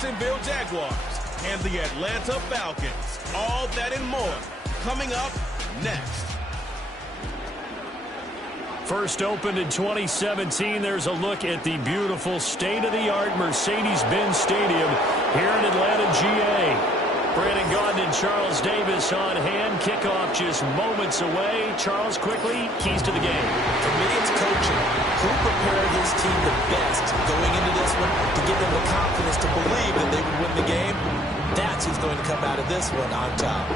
Jacksonville Jaguars and the Atlanta Falcons. All that and more coming up next. First opened in 2017, there's a look at the beautiful state-of-the-art Mercedes-Benz Stadium here in Atlanta, GA. Brandon Gaudin and Charles Davis on hand. Kickoff just moments away. Charles, quickly, keys to the game. For me, it's coaching. Who prepared his team the best going into this one to give them the confidence to believe that they would win the game? That's who's going to come out of this one on top.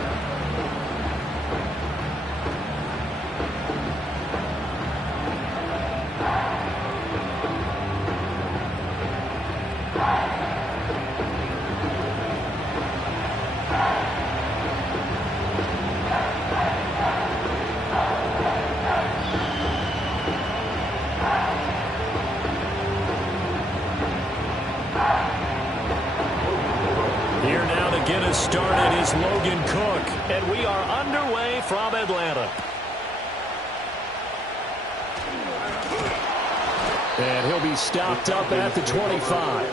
Started is Logan Cook, and we are underway from Atlanta. And he'll be stopped up at the 25.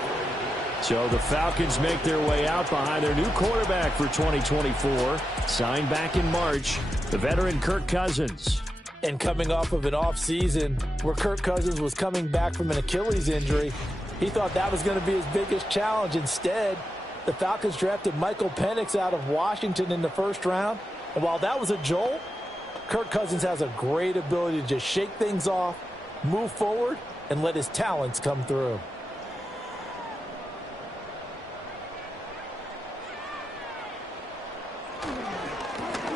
So the Falcons make their way out behind their new quarterback for 2024, signed back in March, the veteran Kirk Cousins. And coming off of an offseason where Kirk Cousins was coming back from an Achilles injury, he thought that was going to be his biggest challenge. Instead, the Falcons drafted Michael Penix out of Washington in the first round. And while that was a jolt, Kirk Cousins has a great ability to just shake things off, move forward, and let his talents come through.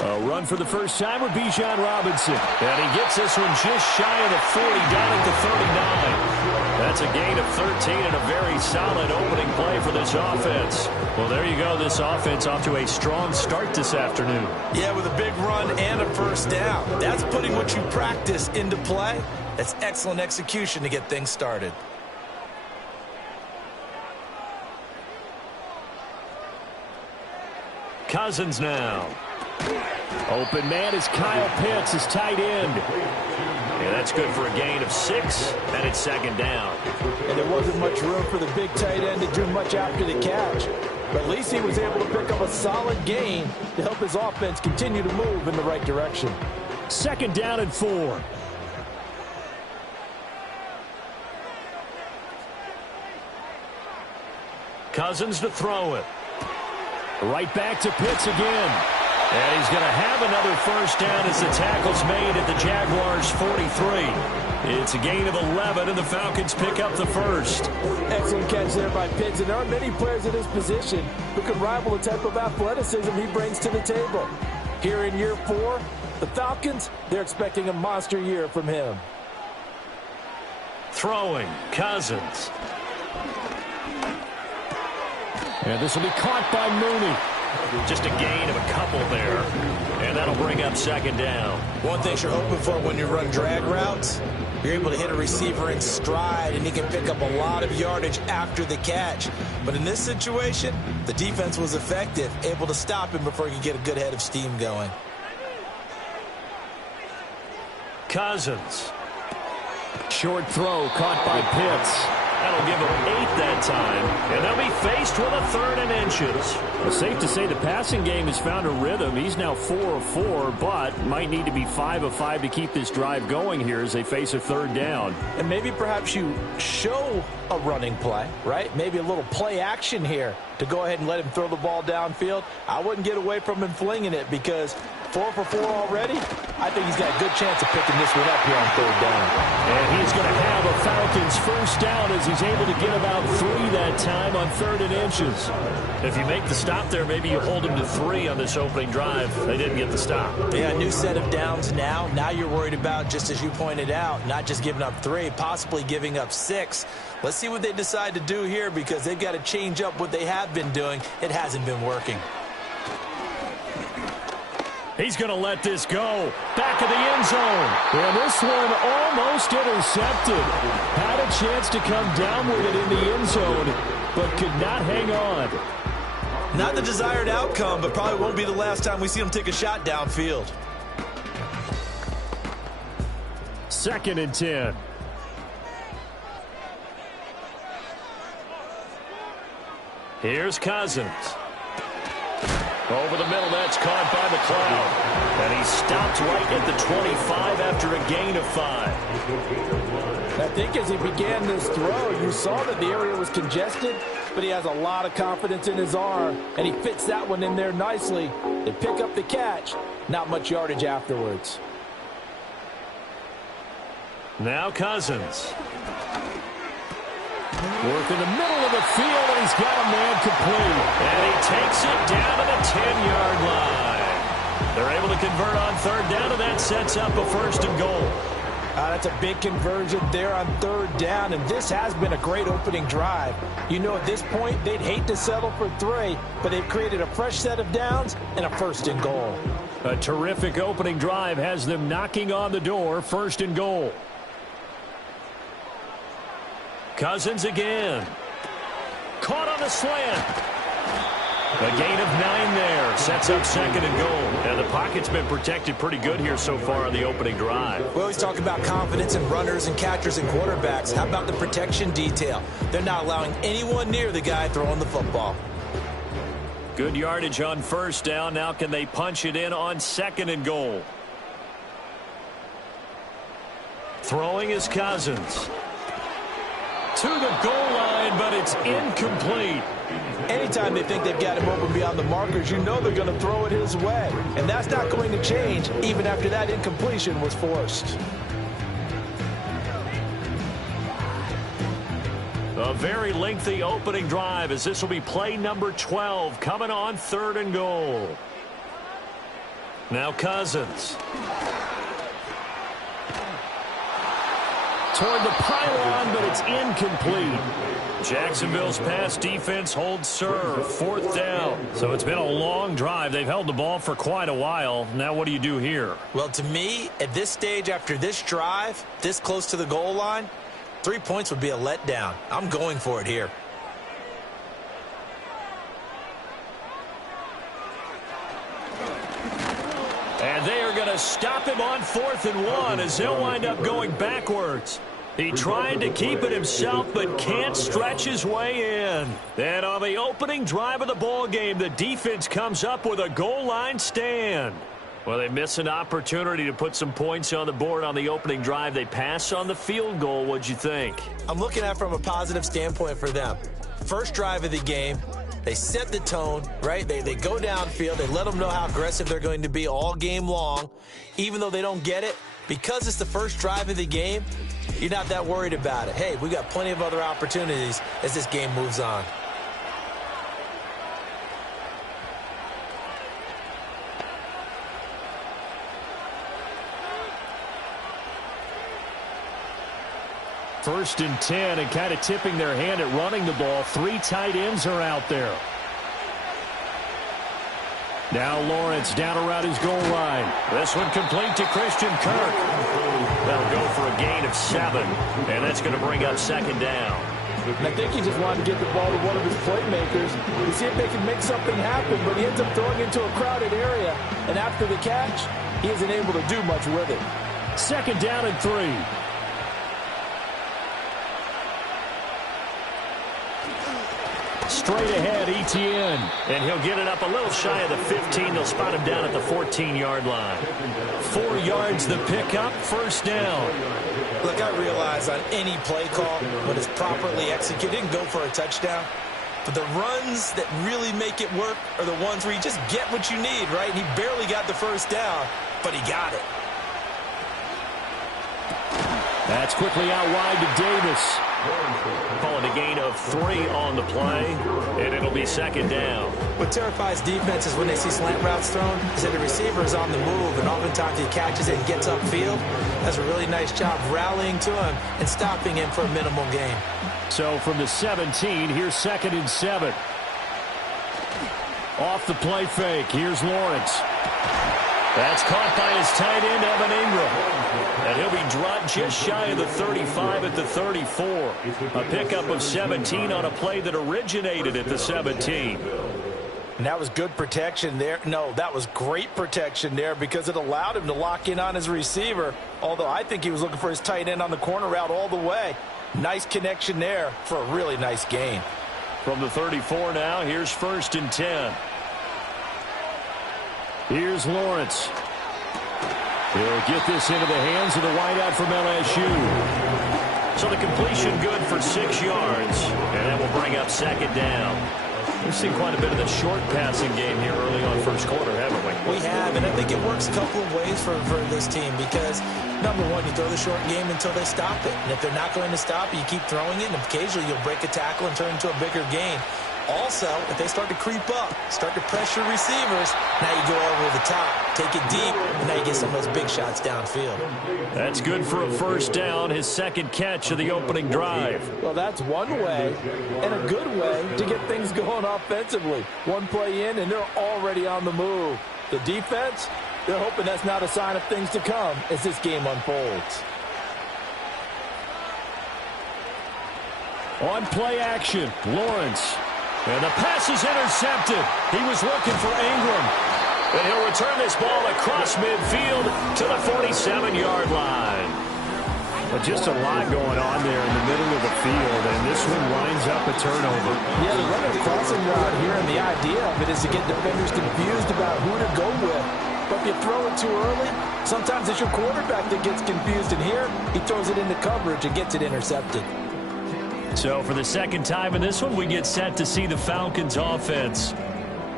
A run for the first time with Bijan Robinson. And he gets this one just shy of the 40, down at the 39. That's a gain of 13 and a very solid opening play for this offense. Well, there you go. This offense off to a strong start this afternoon. Yeah, with a big run and a first down. That's putting what you practice into play. That's excellent execution to get things started. Cousins now. Open man is Kyle Pitts, his tight end. Yeah, that's good for a gain of 6, and it's second down. And there wasn't much room for the big tight end to do much after the catch. But at least he was able to pick up a solid gain to help his offense continue to move in the right direction. Second down and 4. Cousins to throw it. Right back to Pitts again. And he's going to have another first down as the tackle's made at the Jaguars' 43. It's a gain of 11, and the Falcons pick up the first. Excellent catch there by Pitts, and there are many players in his position who can rival the type of athleticism he brings to the table. Here in year 4, the Falcons, they're expecting a monster year from him. Throwing, Cousins. And this will be caught by Mooney. Just a gain of a couple there, and that'll bring up second down. One thing you're hoping for when you run drag routes, you're able to hit a receiver in stride, and he can pick up a lot of yardage after the catch. But in this situation, the defense was effective, able to stop him before he could get a good head of steam going. Cousins. Short throw caught by Pitts. That'll give them 8 that time, and they'll be faced with a 3rd and inches. Well, safe to say the passing game has found a rhythm. He's now 4 of 4, but might need to be 5 of 5 to keep this drive going here as they face a 3rd down. And maybe perhaps you show a running play, right? Maybe a little play action here to go ahead and let him throw the ball downfield. I wouldn't get away from him flinging it because 4 for 4 already. I think he's got a good chance of picking this one up here on 3rd down. And he's going to have a Falcons first down as he's able to get about 3 that time on 3rd and inches. If you make the stop there, maybe you hold him to 3 on this opening drive. They didn't get the stop. Yeah, a new set of downs now. Now you're worried about, just as you pointed out, not just giving up 3, possibly giving up 6. Let's see what they decide to do here because they've got to change up what they have been doing. It hasn't been working. He's going to let this go. Back of the end zone. And this one almost intercepted. Had a chance to come down with it in the end zone, but could not hang on. Not the desired outcome, but probably won't be the last time we see him take a shot downfield. 2nd and 10. Here's Cousins. Over the middle, that's caught by McLeod. And he stopped right at the 25 after a gain of 5. I think as he began this throw, you saw that the area was congested, but he has a lot of confidence in his arm, and he fits that one in there nicely. They pick up the catch, not much yardage afterwards. Now Cousins. Work in the middle of the field, and he's got a man complete. And he takes it down to the 10-yard line. They're able to convert on third down, and that sets up a 1st and goal. That's a big conversion there on third down, and this has been a great opening drive. You know, at this point, they'd hate to settle for 3, but they've created a fresh set of downs and a 1st and goal. A terrific opening drive has them knocking on the door, 1st and goal. Cousins again. Caught on the slant. A gain of 9 there. Sets up 2nd and goal. And the pocket's been protected pretty good here so far on the opening drive. We always talk about confidence in runners and catchers and quarterbacks. How about the protection detail? They're not allowing anyone near the guy throwing the football. Good yardage on 1st down. Now can they punch it in on 2nd and goal? Throwing is Cousins. To the goal line, but it's incomplete. Anytime they think they've got him open beyond the markers, you know they're going to throw it his way. And that's not going to change even after that incompletion was forced. A very lengthy opening drive as this will be play number 12 coming on 3rd and goal. Now Cousins. Toward the pylon, but it's incomplete. Jacksonville's pass defense holds serve. 4th down. So it's been a long drive. They've held the ball for quite a while. Now what do you do here? Well, to me, at this stage after this drive, this close to the goal line, 3 points would be a letdown. I'm going for it here. And they are going to stop him on 4th and 1 as he'll wind up going backwards. He tried to keep it himself but can't stretch his way in. And on the opening drive of the ball game, the defense comes up with a goal line stand. Well, they miss an opportunity to put some points on the board on the opening drive. They pass on the field goal. What'd you think? I'm looking at it from a positive standpoint for them. First drive of the game. They set the tone, right? They go downfield. They let them know how aggressive they're going to be all game long. Even though they don't get it, because it's the first drive of the game, you're not that worried about it. Hey, we got plenty of other opportunities as this game moves on. First and 10, and kind of tipping their hand at running the ball. 3 tight ends are out there. Now Lawrence down around his goal line. This one complete to Christian Kirk. That'll go for a gain of 7, and that's going to bring up 2nd down. And I think he just wanted to get the ball to one of his playmakers to see if they can make something happen, but he ends up throwing into a crowded area, and after the catch, he isn't able to do much with it. 2nd down and 3. Straight ahead, Etienne. And he'll get it up a little shy of the 15. They'll spot him down at the 14-yard line. 4 yards the pickup, 1st down. Look, I realize on any play call, when it's properly executed, and go for a touchdown. But the runs that really make it work are the ones where you just get what you need, right? He barely got the 1st down, but he got it. That's quickly out wide to Davis. Calling a gain of 3 on the play, and it'll be 2nd down. What terrifies defenses when they see slant routes thrown is that the receiver is on the move, and oftentimes he catches it and gets upfield. Does a really nice job rallying to him and stopping him for a minimal gain. So from the 17, here's 2nd and 7. Off the play fake, here's Lawrence. That's caught by his tight end, Evan Ingram. And he'll be dropped just shy of the 35 at the 34. A pickup of 17 on a play that originated at the 17. And that was good protection there. No, that was great protection there because it allowed him to lock in on his receiver. Although I think he was looking for his tight end on the corner route all the way. Nice connection there for a really nice gain. From the 34 now, here's 1st and 10. Here's Lawrence. He'll get this into the hands of the wideout from LSU. So the completion good for 6 yards, and that will bring up 2nd down. We've seen quite a bit of the short passing game here early on first quarter, haven't we? We have, and I think it works a couple of ways for this team because, number one, you throw the short game until they stop it. And if they're not going to stop it, you keep throwing it, and occasionally you'll break a tackle and turn into a bigger gain. Also, if they start to creep up, start to pressure receivers, now you go over the top, take it deep, and now you get some of those big shots downfield. That's good for a 1st down, his 2nd catch of the opening drive. Well, that's one way, and a good way to get things going offensively. One play in, and they're already on the move. The defense, they're hoping that's not a sign of things to come as this game unfolds. On play action, Lawrence. And the pass is intercepted. He was looking for Ingram. And he'll return this ball across midfield to the 47-yard line. But just a lot going on there in the middle of the field, and this one winds up a turnover. Yeah, the running crossing route here, and the idea of it is to get defenders confused about who to go with. But if you throw it too early, sometimes it's your quarterback that gets confused, and here he throws it into coverage and gets it intercepted. So for the 2nd time in this one, we get set to see the Falcons offense.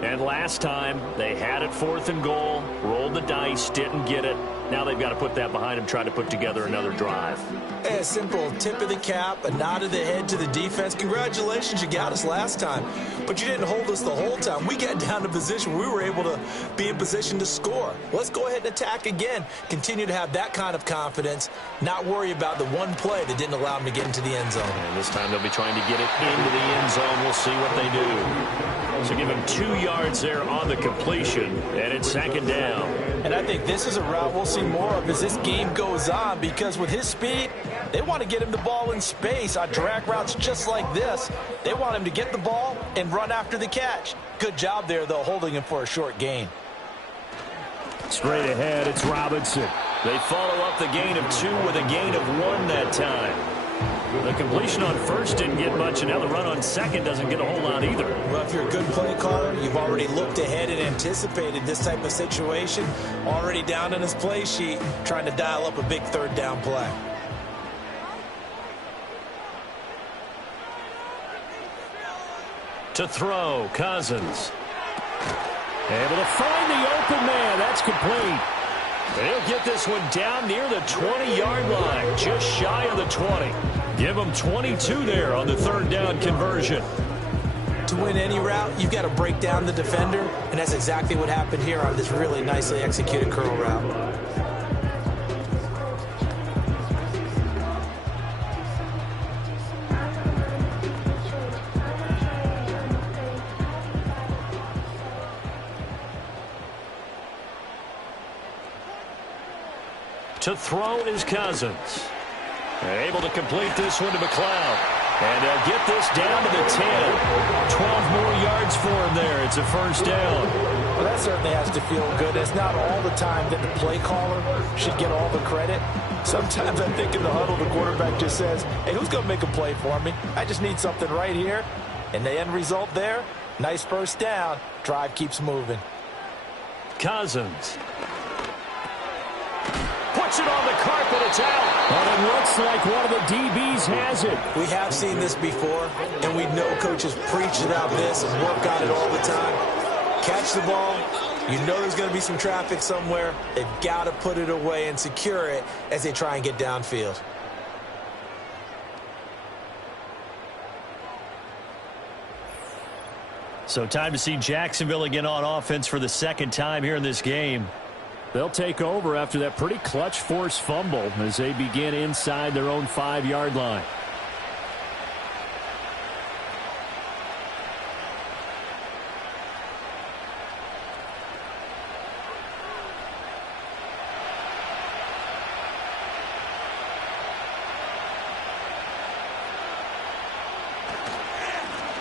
And last time, they had it 4th and goal, rolled the dice, didn't get it. Now they've got to put that behind them, try to put together another drive. A simple tip of the cap, a nod of the head to the defense. Congratulations, you got us last time. But you didn't hold us the whole time. We got down to position. We were able to be in position to score. Let's go ahead and attack again. Continue to have that kind of confidence. Not worry about the one play that didn't allow them to get into the end zone. And this time they'll be trying to get it into the end zone. We'll see what they do. So give him 2 yards there on the completion, and it's 2nd down. And I think this is a route we'll see more of as this game goes on, because with his speed, they want to get him the ball in space on drag routes just like this. They want him to get the ball and run after the catch. Good job there, though, holding him for a short gain. Straight ahead, it's Robinson. They follow up the gain of 2 with a gain of 1 that time. The completion on 1st didn't get much, and now the run on 2nd doesn't get a whole lot either. Well, if you're a good play caller, you've already looked ahead and anticipated this type of situation. Already down in his play sheet, trying to dial up a big 3rd down play. To throw, Cousins. Able to find the open man. That's complete. They'll get this one down near the 20-yard line, just shy of the 20. Give them 22 there on the 3rd down conversion. To win any route, you've got to break down the defender, and that's exactly what happened here on this really nicely executed curl route. To throw is Cousins. Able to complete this one to McLeod. And they'll get this down to the 10. 12 more yards for him there. It's a 1st down. Well, that certainly has to feel good. It's not all the time that the play caller should get all the credit. Sometimes I think in the huddle, the quarterback just says, hey, who's going to make a play for me? I just need something right here. And the end result there, nice 1st down. Drive keeps moving. Cousins. Puts it on the carpet, it's out. And it looks like one of the DBs has it. We have seen this before, and we know coaches preach about this and work on it all the time. Catch the ball. You know there's going to be some traffic somewhere. They've got to put it away and secure it as they try and get downfield. So time to see Jacksonville again on offense for the 2nd time here in this game. They'll take over after that pretty clutch forced fumble as they begin inside their own 5-yard line.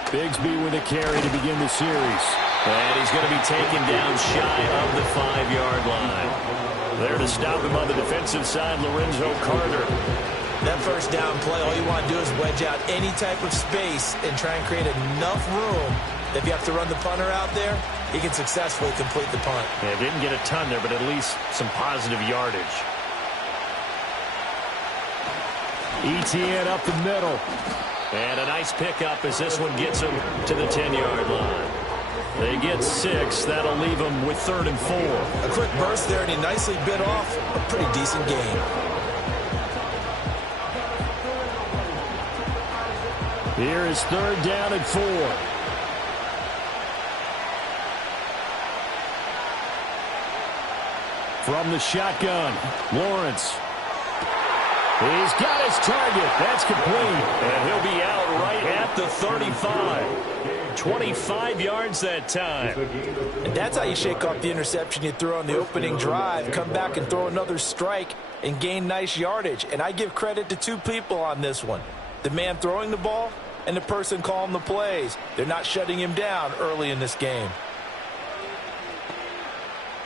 Bigsby with a carry to begin the series. And he's going to be taken down shy of the 5-yard line. There to stop him on the defensive side, Lorenzo Carter. That first down play, all you want to do is wedge out any type of space and try and create enough room that if you have to run the punter out there, he can successfully complete the punt. Yeah, didn't get a ton there, but at least some positive yardage. ETN up the middle. And a nice pickup as this one gets him to the 10-yard line. They get 6. That'll leave them with 3rd and 4. A quick burst there, and he nicely bit off a pretty decent gain. Here is 3rd down and 4. From the shotgun, Lawrence. He's got his target. That's complete. And he'll be out right at the 35. 25 yards that time. And that's how you shake off the interception you threw on the opening drive. Come back and throw another strike and gain nice yardage. And I give credit to 2 people on this one. The man throwing the ball and the person calling the plays. They're not shutting him down early in this game.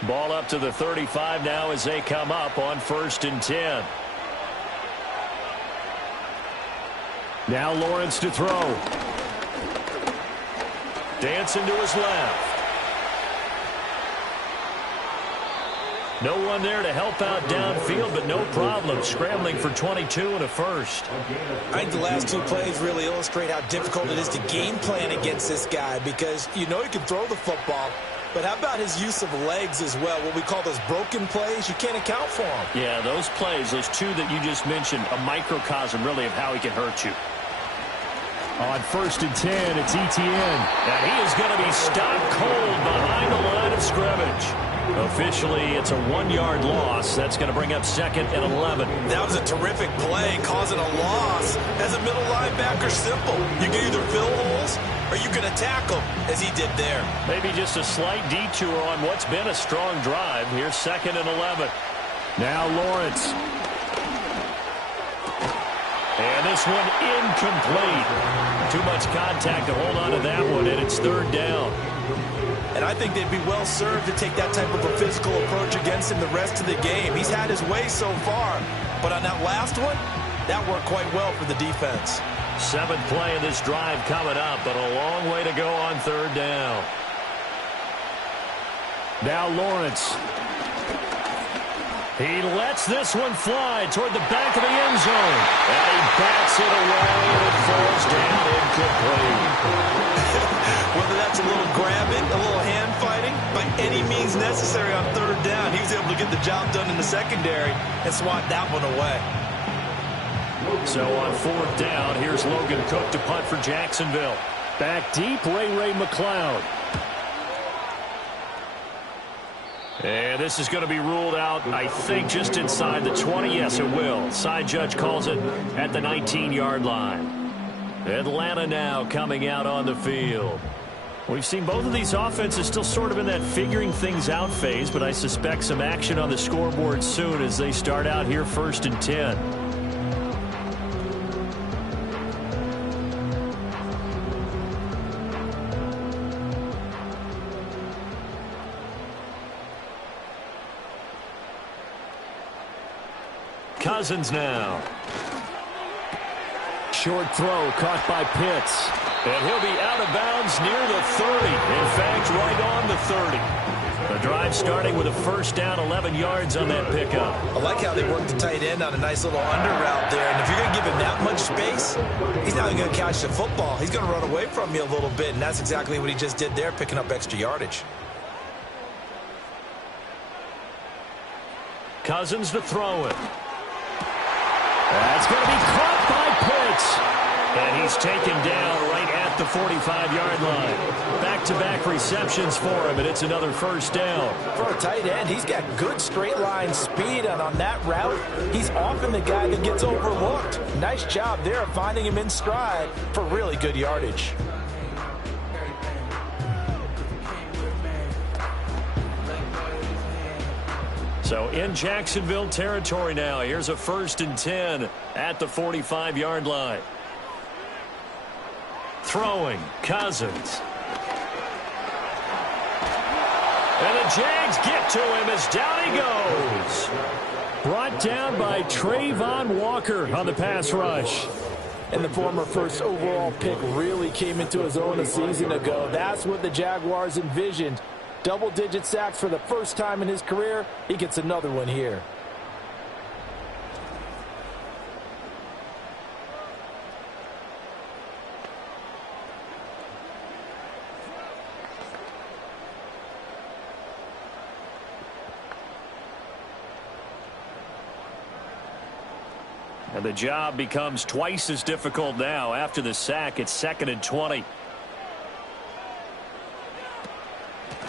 Ball up to the 35 now as they come up on 1st and 10. Now Lawrence to throw. Dancing to his left. No one there to help out downfield, but no problem. Scrambling for 22 and a first. I think the last 2 plays really illustrate how difficult it is to game plan against this guy, because you know he can throw the football, but how about his use of legs as well? What we call those broken plays, you can't account for them. Yeah, those plays, those 2 that you just mentioned, a microcosm really of how he can hurt you. On 1st and 10, it's ETN. And he is going to be stopped cold behind the line of scrimmage. Officially, it's a 1-yard loss. That's going to bring up 2nd and 11. That was a terrific play, causing a loss. As a middle linebacker, simple. You can either fill holes or you can attack them, as he did there. Maybe just a slight detour on what's been a strong drive. Here's 2nd and 11. Now Lawrence. And this one incomplete. Too much contact to hold on to that one, and it's 3rd down. And I think they'd be well served to take that type of a physical approach against him the rest of the game. He's had his way so far, but on that last one, that worked quite well for the defense. 7th play of this drive coming up, but a long way to go on 3rd down. Now Lawrence. He lets this one fly toward the back of the end zone. And he bats it away, and it falls down incomplete. Whether that's a little grabbing, a little hand fighting, by any means necessary on 3rd down, he was able to get the job done in the secondary and swat that one away. So on 4th down, here's Logan Cook to punt for Jacksonville. Back deep, Ray McLeod. And this is going to be ruled out, I think, just inside the 20. Yes, it will. Side judge calls it at the 19-yard line. Atlanta now coming out on the field. We've seen both of these offenses still sort of in that figuring things out phase, but I suspect some action on the scoreboard soon as they start out here 1st and 10. Cousins now. Short throw caught by Pitts. And he'll be out of bounds near the 30. In fact, right on the 30. The drive starting with a 1st down, 11 yards on that pickup. I like how they worked the tight end on a nice little under route there. And if you're going to give him that much space, he's not going to catch the football. He's going to run away from you a little bit, and that's exactly what he just did there, picking up extra yardage. Cousins to throw it. That's going to be caught by Pitts. And he's taken down right at the 45-yard line. Back-to-back receptions for him, and it's another 1st down. For a tight end, he's got good straight-line speed, and on that route, he's often the guy that gets overlooked. Nice job there of finding him in stride for really good yardage. So in Jacksonville territory now. Here's a 1st and 10 at the 45-yard line. Throwing, Cousins. And the Jags get to him as down he goes. Brought brought down by Trayvon Walker on the pass rush. And the former first overall pick really came into his own a season ago. That's what the Jaguars envisioned. Double-digit sacks for the first time in his career. He gets another one here. And the job becomes twice as difficult now. After the sack, it's 2nd and 20.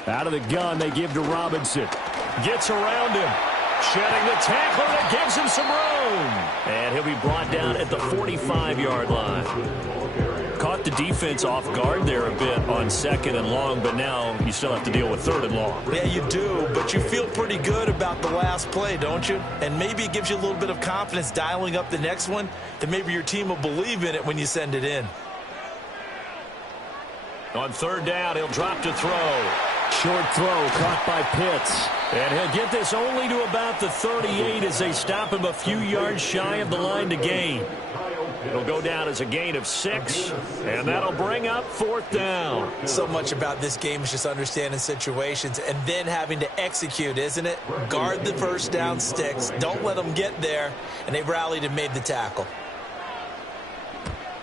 Out of the gun, they give to Robinson. Gets around him. Shedding the tackler that gives him some room. And he'll be brought down at the 45-yard line. Caught the defense off guard there a bit on 2nd and long, but now you still have to deal with 3rd and long. Yeah, you do, but you feel pretty good about the last play, don't you? And maybe it gives you a little bit of confidence dialing up the next one, that maybe your team will believe in it when you send it in. On 3rd down, he'll drop to throw. Short throw caught by Pitts. And he'll get this only to about the 38 as they stop him a few yards shy of the line to gain. It'll go down as a gain of 6, and that'll bring up 4th down. So much about this game is just understanding situations and then having to execute, isn't it? Guard the first down sticks. Don't let them get there. And they rallied and made the tackle.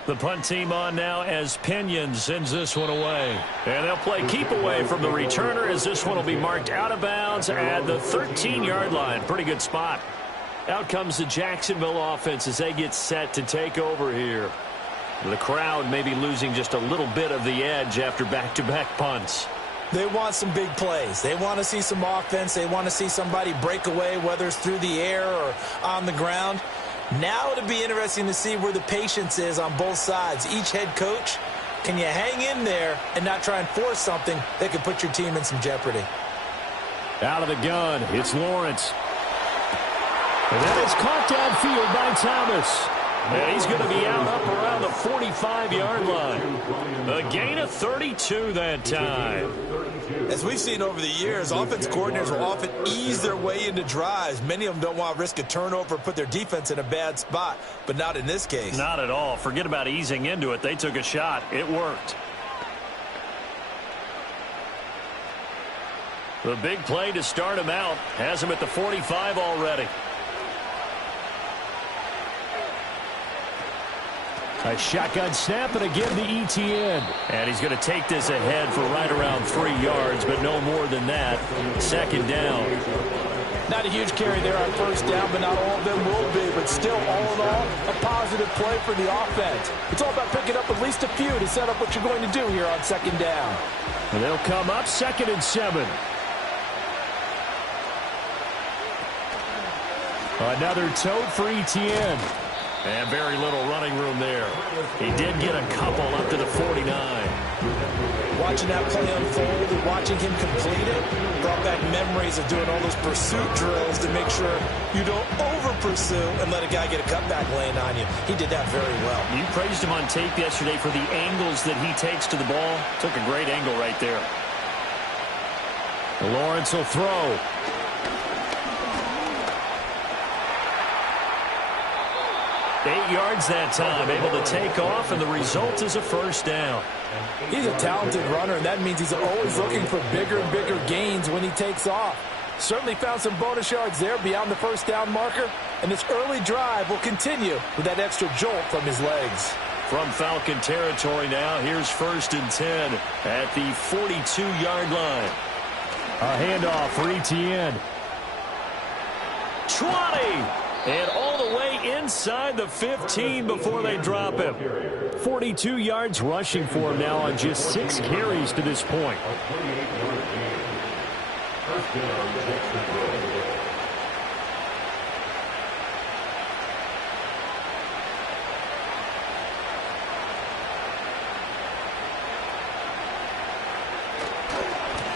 The punt team on now as Pinion sends this one away. And they'll play keep away from the returner as this one will be marked out of bounds at the 13-yard line. Pretty good spot. Out comes the Jacksonville offense as they get set to take over here. The crowd may be losing just a little bit of the edge after back-to-back punts. They want some big plays. They want to see some offense. They want to see somebody break away, whether it's through the air or on the ground. Now it'll be interesting to see where the patience is on both sides. Each head coach, can you hang in there and not try and force something that could put your team in some jeopardy? Out of the gun, it's Lawrence. And that is caught downfield by Thomas. And he's going to be out up around the 45-yard line. A gain of 32 that time. As we've seen over the years, offense coordinators will often ease their way into drives. Many of them don't want to risk a turnover or put their defense in a bad spot, but not in this case. Not at all. Forget about easing into it. They took a shot. It worked. The big play to start him out has him at the 45 already. A shotgun snap and again the ETN. And he's going to take this ahead for right around 3 yards, but no more than that. 2nd down. Not a huge carry there on 1st down, but not all of them will be. But still, all in all, a positive play for the offense. It's all about picking up at least a few to set up what you're going to do here on 2nd down. And they'll come up 2nd and 7. Another tote for ETN. And very little running room there. He did get a couple up to the 49. Watching that play unfold and watching him complete it brought back memories of doing all those pursuit drills to make sure you don't over-pursue and let a guy get a cutback lane on you. He did that very well. You praised him on tape yesterday for the angles that he takes to the ball. Took a great angle right there. Lawrence will throw. 8 yards that time, able to take off, and the result is a 1st down. He's a talented runner, and that means he's always looking for bigger and bigger gains when he takes off. Certainly found some bonus yards there beyond the 1st down marker, and this early drive will continue with that extra jolt from his legs. From Falcon territory now, here's 1st and 10 at the 42-yard line. A handoff for ETN. 20! And all the way inside the 15 before they drop him. 42 yards rushing for him now on just 6 carries to this point.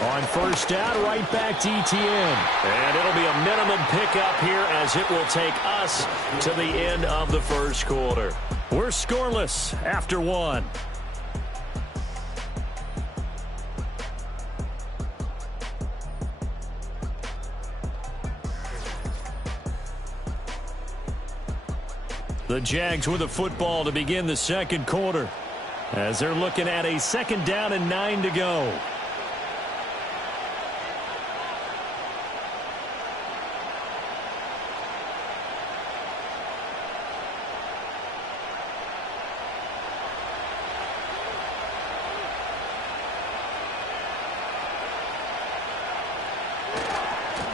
On 1st down, right back to ETN. And it'll be a minimum pickup here as it will take us to the end of the 1st quarter. We're scoreless after 1. The Jags with the football to begin the second quarter, as they're looking at a 2nd down and 9 to go.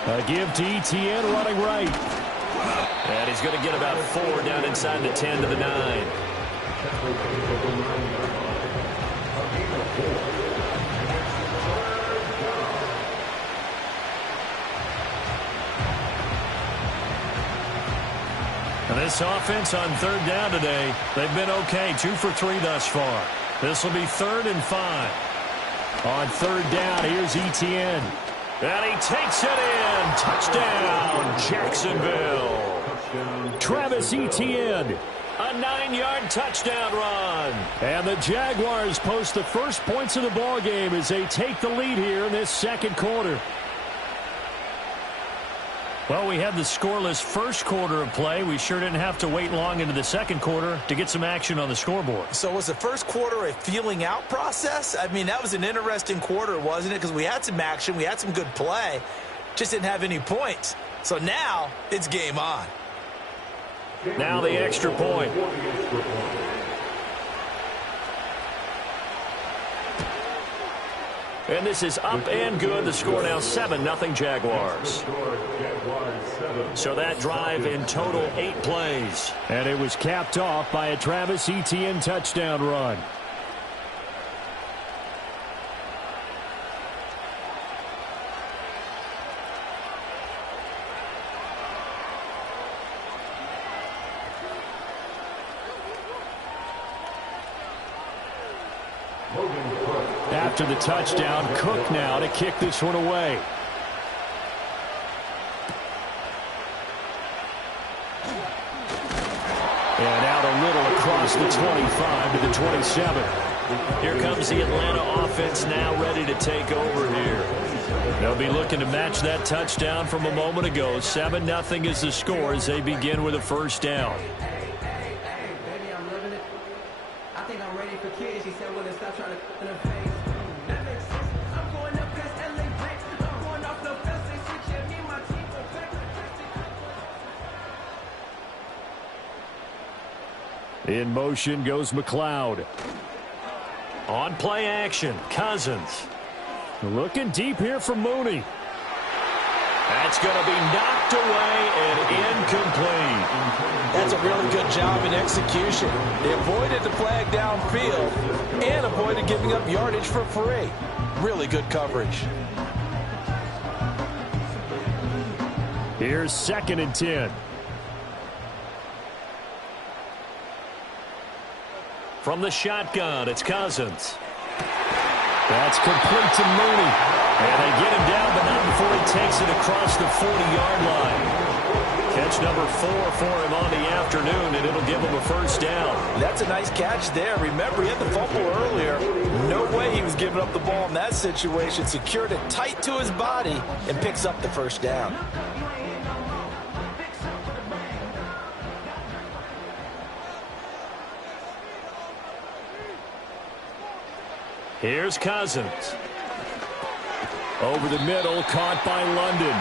A give to Etienne running right. And he's going to get about 4 down inside the 10 to the 9. And this offense on 3rd down today, they've been okay. 2 for 3 thus far. This will be 3rd and 5. On 3rd down, here's Etienne. And he takes it in. Touchdown, Jacksonville. Travis Etienne, a 9-yard touchdown run. And the Jaguars post the first points of the ball game as they take the lead here in this second quarter. Well, we had the scoreless first quarter of play. We sure didn't have to wait long into the second quarter to get some action on the scoreboard. So was the first quarter a feeling out process? I mean, that was an interesting quarter, wasn't it? Because we had some action, we had some good play, just didn't have any points. So now it's game on. Now the extra point. And this is up and good. The score now 7-0 Jaguars. So that drive in total 8 plays. And it was capped off by a Travis Etienne touchdown run. After the touchdown, Cook now to kick this one away. And out a little across the 25 to the 27. Here comes the Atlanta offense now ready to take over here. They'll be looking to match that touchdown from a moment ago. 7-0 is the score as they begin with a first down. Baby, I'm loving it. I think I'm ready for kids. She said, well, let's stop trying to in her face. That makes sense. I'm going up past LA Bricks. I'm going off the fence. They switch at me and my team for back. In motion goes McLeod. On play action, Cousins. Looking deep here for Mooney. That's going to be knocked away and incomplete. That's a really good job in execution. They avoided the flag downfield and avoided giving up yardage for free. Really good coverage. Here's 2nd and 10. From the shotgun, it's Cousins. That's complete to Mooney. And they get him down, but not before he takes it across the 40-yard line. Catch number 4 for him on the afternoon, and it'll give him a first down. That's a nice catch there. Remember, he had the fumble earlier. No way he was giving up the ball in that situation. Secured it tight to his body and picks up the first down. Here's Cousins. Over the middle, caught by London.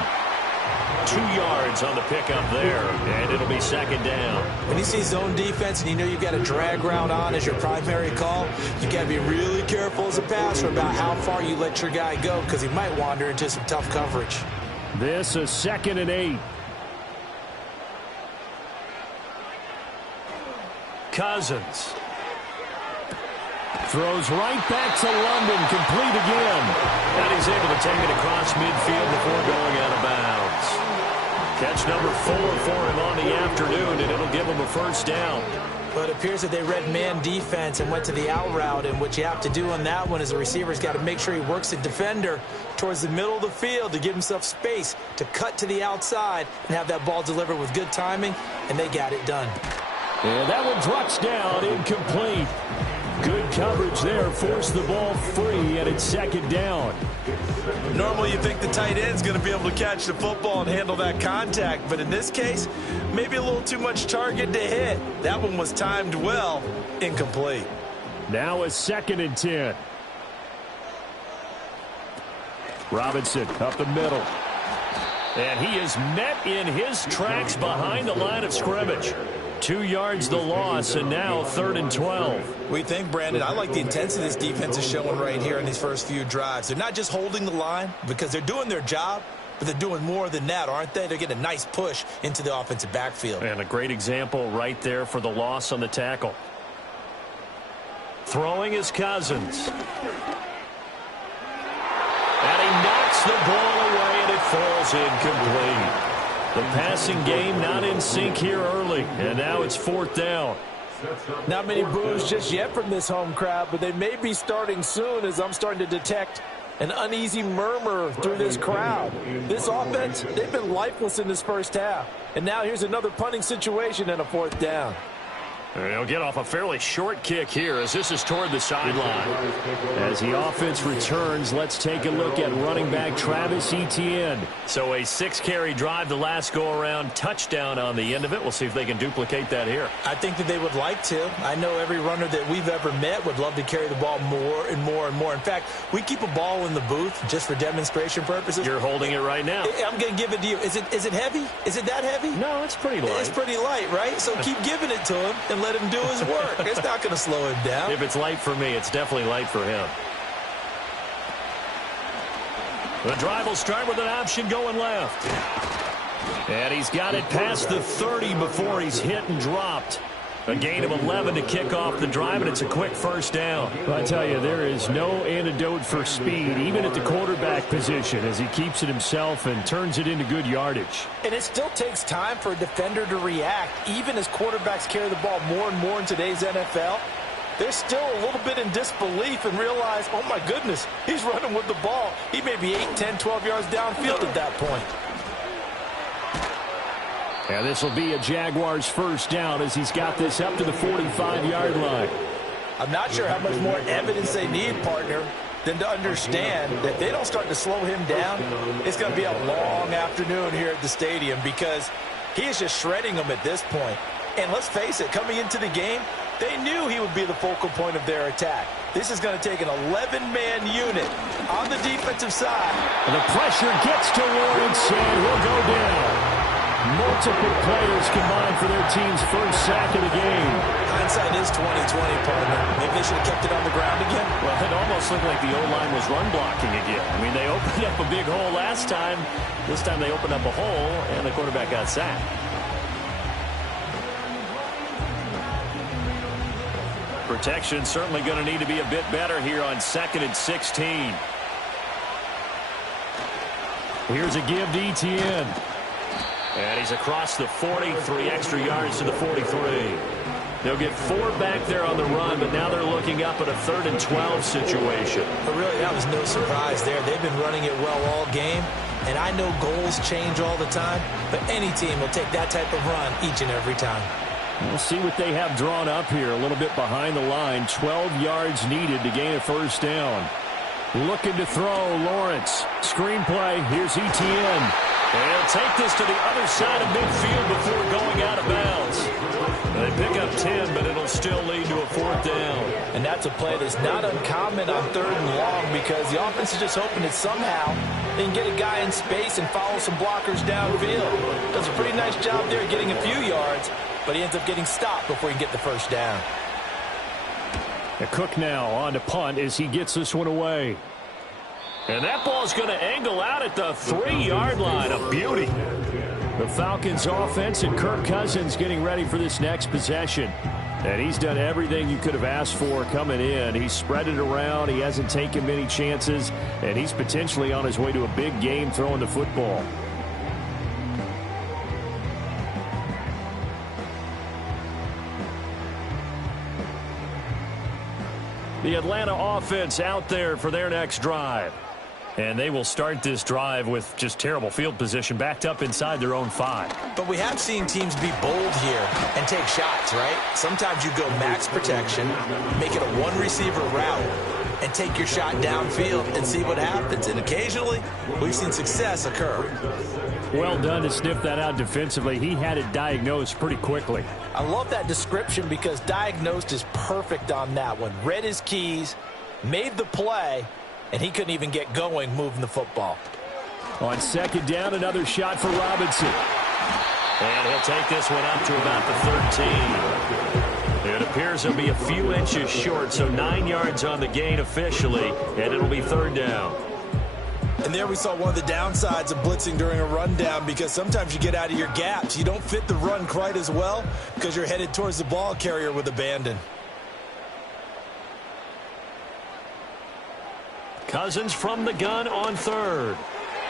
2 yards on the pickup there, and it'll be 2nd down. When you see zone defense and you know you've got a drag route on as your primary call, you got to be really careful as a passer about how far you let your guy go because he might wander into some tough coverage. This is 2nd and 8. Cousins. Throws right back to London, complete again. And he's able to take it across midfield before going out of bounds. Catch number 4 for him on the afternoon, and it'll give him a first down. But it appears that they read man defense and went to the out route, and what you have to do on that one is the receiver's got to make sure he works the defender towards the middle of the field to give himself space to cut to the outside and have that ball delivered with good timing, and they got it done. And that one drops down, incomplete. Good coverage there. Forced the ball free, and it's second down. Normally you think the tight end's going to be able to catch the football and handle that contact, but in this case, maybe a little too much target to hit. That one was timed well, incomplete. Now a 2nd and 10. Robinson up the middle. And he is met in his tracks behind the line of scrimmage. 2 yards the loss, and now 3rd and 12. We think, Brandon, I like the intensity this defense is showing right here in these first few drives. They're not just holding the line because they're doing their job, but they're doing more than that, aren't they? They're getting a nice push into the offensive backfield. And a great example right there for the loss on the tackle. Throwing is Cousins. And he knocks the ball away, and it falls incomplete. The passing game not in sync here early, and now it's 4th down. Not many boos just yet from this home crowd, but they may be starting soon as I'm starting to detect an uneasy murmur through this crowd. This offense, they've been lifeless in this first half. And now here's another punting situation and a 4th down. They'll get off a fairly short kick here as this is toward the sideline. As the offense returns, let's take a look at running back Travis Etienne. So a 6-carry drive the last go-around, touchdown on the end of it. We'll see if they can duplicate that here. I think that they would like to. I know every runner that we've ever met would love to carry the ball more and more and more. In fact, we keep a ball in the booth just for demonstration purposes. You're holding it right now. I'm going to give it to you. Is it heavy? Is it that heavy? No, it's pretty light. It's pretty light, right? So keep giving it to him and let him do his work. It's not going to slow him down. If it's light for me, it's definitely light for him. The drive will start with an option going left. And he's got it past the 30 before he's hit and dropped. A gain of 11 to kick off the drive, and it's a quick first down. I tell you, there is no antidote for speed, even at the quarterback position, as he keeps it himself and turns it into good yardage. And it still takes time for a defender to react, even as quarterbacks carry the ball more and more in today's NFL. They're still a little bit in disbelief and realize, oh my goodness, he's running with the ball. He may be 8, 10, 12 yards downfield at that point. And this will be a Jaguars first down as he's got this up to the 45-yard line. I'm not sure how much more evidence they need, partner, than to understand that if they don't start to slow him down, it's going to be a long afternoon here at the stadium because he is just shredding them at this point. And let's face it, coming into the game, they knew he would be the focal point of their attack. This is going to take an 11-man unit on the defensive side. And the pressure gets to Lawrence, and he'll go down. Multiple players combined for their team's first sack of the game. Hindsight is 20/20, partner. Maybe they should have kept it on the ground again. Well, it almost looked like the O-line was run blocking again. I mean, they opened up a big hole last time. This time they opened up a hole, and the quarterback got sacked. Protection certainly going to need to be a bit better here on 2nd and 16. Here's a give to Etienne. And he's across the 43 extra yards to the 43. They'll get 4 back there on the run, but now they're looking up at a 3rd and 12 situation. But really, that was no surprise there. They've been running it well all game, and I know goals change all the time, but any team will take that type of run each and every time. We'll see what they have drawn up here, a little bit behind the line. 12 yards needed to gain a first down. Looking to throw, Lawrence. Screen play, here's Etienne. And he'll take this to the other side of midfield before going out of bounds. They pick up 10, but it'll still lead to a 4th down. And that's a play that's not uncommon on 3rd and long because the offense is just hoping that somehow they can get a guy in space and follow some blockers downfield. Does a pretty nice job there getting a few yards, but he ends up getting stopped before he can get the first down. Cook now on to punt as he gets this one away. And that ball's going to angle out at the 3-yard line. A beauty. The Falcons offense and Kirk Cousins getting ready for this next possession. And he's done everything you could have asked for coming in. He's spread it around. He hasn't taken many chances. And he's potentially on his way to a big game throwing the football. The Atlanta offense out there for their next drive. And they will start this drive with just terrible field position, backed up inside their own 5. But we have seen teams be bold here and take shots, right? Sometimes you go max protection, make it a one-receiver route, and take your shot downfield and see what happens. And occasionally, we've seen success occur. Well done to sniff that out defensively. He had it diagnosed pretty quickly. I love that description because diagnosed is perfect on that one. Read his keys, made the play, and he couldn't even get going moving the football. On second down, another shot for Robinson. And he'll take this one up to about the 13. It appears he'll be a few inches short, so 9 yards on the gain officially, and it'll be third down. And there we saw one of the downsides of blitzing during a rundown, because sometimes you get out of your gaps. You don't fit the run quite as well because you're headed towards the ball carrier with abandon. Cousins from the gun on third.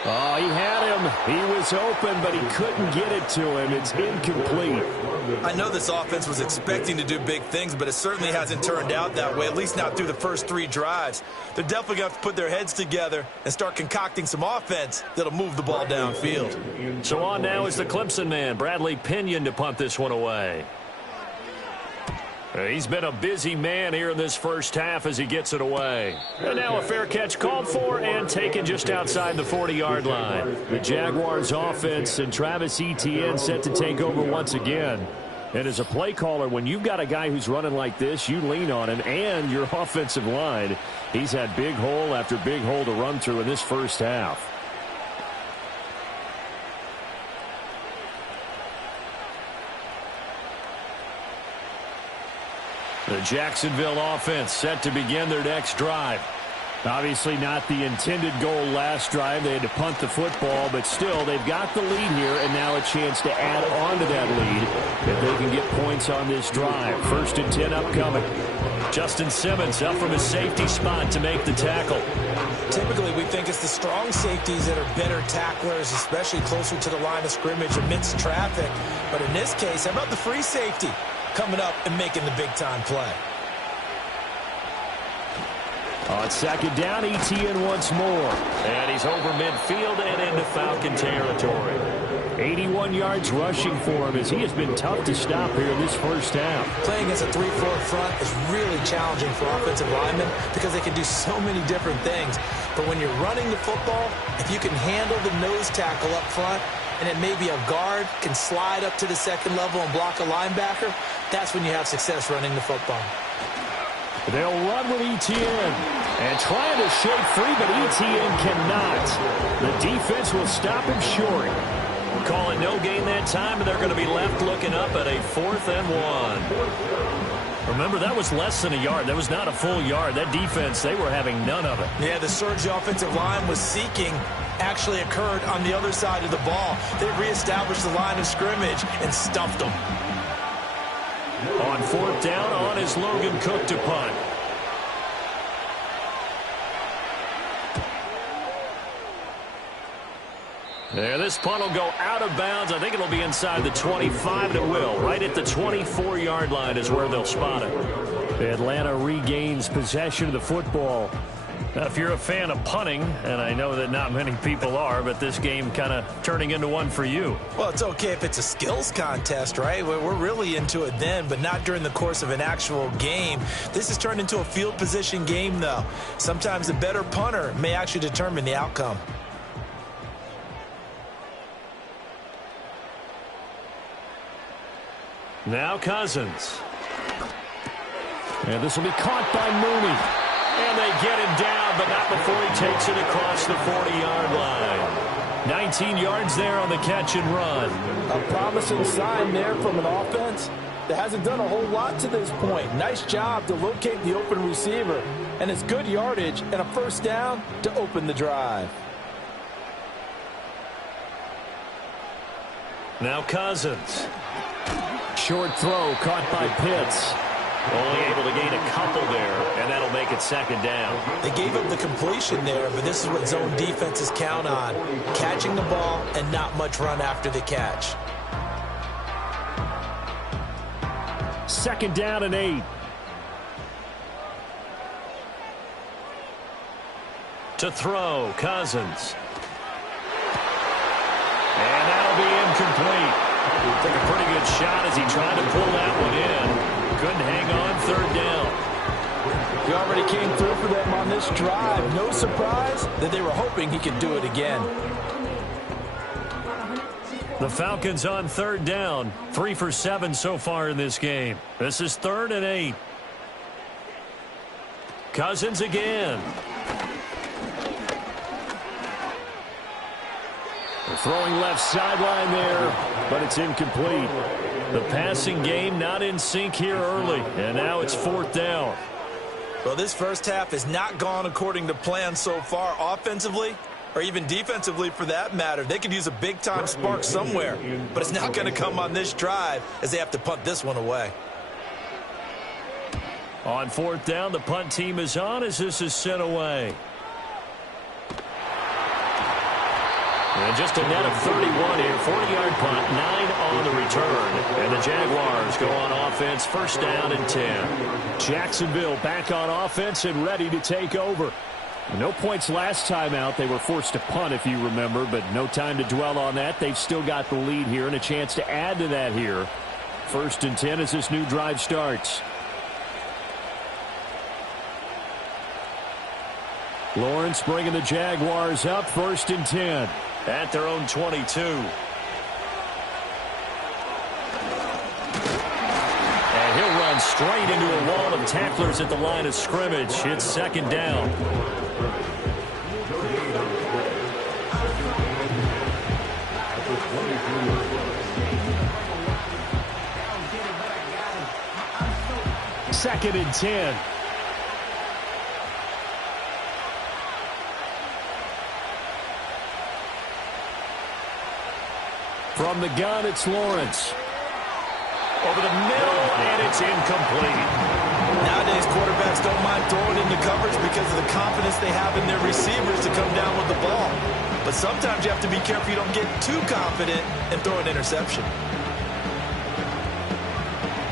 Oh, he had him. He was open, but he couldn't get it to him. It's incomplete. I know this offense was expecting to do big things, but it certainly hasn't turned out that way, at least not through the first 3 drives. They're definitely going to have to put their heads together and start concocting some offense that'll move the ball downfield. So on now is the Clemson man, Bradley Pinion, to punt this one away. He's been a busy man here in this first half as he gets it away. And now a fair catch called for and taken just outside the 40-yard line. The Jaguars offense and Travis Etienne set to take over once again. And as a play caller, when you've got a guy who's running like this, you lean on him and your offensive line. He's had big hole after big hole to run through in this first half. The Jacksonville offense set to begin their next drive. Obviously not the intended goal last drive. They had to punt the football, but still they've got the lead here, and now a chance to add on to that lead if they can get points on this drive. 1st and 10 upcoming. Justin Simmons up from his safety spot to make the tackle. Typically, we think it's the strong safeties that are better tacklers, especially closer to the line of scrimmage amidst traffic. But in this case, how about the free safety coming up and making the big-time play? On second down, Etienne once more. And he's over midfield and into Falcon territory. 81 yards rushing for him as he has been tough to stop here in this first half. Playing as a 3-4 front is really challenging for offensive linemen because they can do so many different things. But when you're running the football, if you can handle the nose tackle up front, and it may be a guard can slide up to the second level and block a linebacker, that's when you have success running the football. They'll run with Etienne and trying to shake free, but Etienne cannot. The defense will stop him short. Call it no gain that time, and they're going to be left looking up at a 4th and 1. Remember, that was less than a yard. That was not a full yard. That defense, they were having none of it. Yeah, the surge the offensive line was seeking actually occurred on the other side of the ball. They reestablished the line of scrimmage and stuffed them. On 4th down, on is Logan Cook to punt. Yeah, this punt will go out of bounds. I think it'll be inside the 25, and it will. Right at the 24-yard line is where they'll spot it. Atlanta regains possession of the football. Now, if you're a fan of punting, and I know that not many people are, but this game kind of turning into one for you. Well, it's okay if it's a skills contest, right? We're really into it then, but not during the course of an actual game. This has turned into a field position game, though. Sometimes the better punter may actually determine the outcome. Now Cousins. And this will be caught by Mooney. And they get him down, but not before he takes it across the 40-yard line. 19 yards there on the catch and run. A promising sign there from an offense that hasn't done a whole lot to this point. Nice job to locate the open receiver. And it's good yardage and a 1st down to open the drive. Now Cousins. Short throw caught by Pitts. Only able to gain a couple there, and that'll make it 2nd down. They gave up the completion there, but this is what zone defenses count on. Catching the ball and not much run after the catch. 2nd down and 8. To throw, Cousins. And that'll be incomplete. Took a pretty good shot as he tried to pull that one in. Couldn't hang on, third down. He already came through for them on this drive. No surprise that they were hoping he could do it again. The Falcons on third down. 3 for 7 so far in this game. This is 3rd and 8. Cousins again. Throwing left sideline there, but it's incomplete. The passing game not in sync here early, and now it's 4th down. Well, this first half has not gone according to plan so far offensively, or even defensively for that matter. They could use a big-time spark somewhere, but it's not going to come on this drive as they have to punt this one away. On 4th down, the punt team is on as this is sent away. And just a net of 31 here, 40-yard punt, 9 on the return. And the Jaguars go on offense, 1st down and 10. Jacksonville back on offense and ready to take over. No points last time out. They were forced to punt, if you remember, but no time to dwell on that. They've still got the lead here and a chance to add to that here. 1st and 10 as this new drive starts. Lawrence bringing the Jaguars up, 1st and 10. At their own 22. And he'll run straight into a wall of tacklers at the line of scrimmage. It's 2nd down. Second and 10. From the gun, it's Lawrence. Over the middle, and it's incomplete. Nowadays, quarterbacks don't mind throwing into coverage because of the confidence they have in their receivers to come down with the ball. But sometimes you have to be careful you don't get too confident and throw an interception.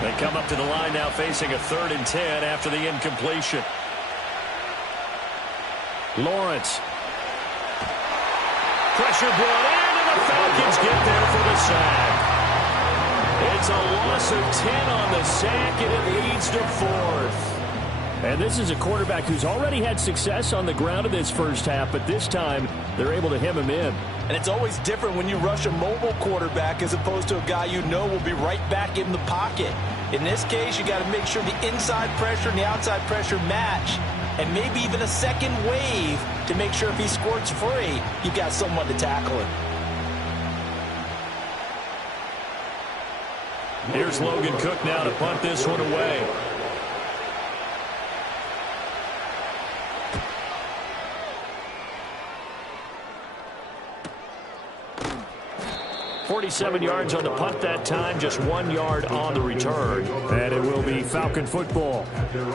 They come up to the line now facing a 3rd and 10 after the incompletion. Lawrence. Pressure brought in. The Falcons get there for the sack. It's a loss of 10 on the sack, and it leads to 4th. And this is a quarterback who's already had success on the ground in this first half, but this time they're able to hem him in. And it's always different when you rush a mobile quarterback as opposed to a guy you know will be right back in the pocket. In this case, you got to make sure the inside pressure and the outside pressure match, and maybe even a second wave to make sure if he squirts free, you've got someone to tackle him. Here's Logan Cook now to punt this one away. .47 yards on the punt that time, just 1 yard on the return. And it will be Falcon football.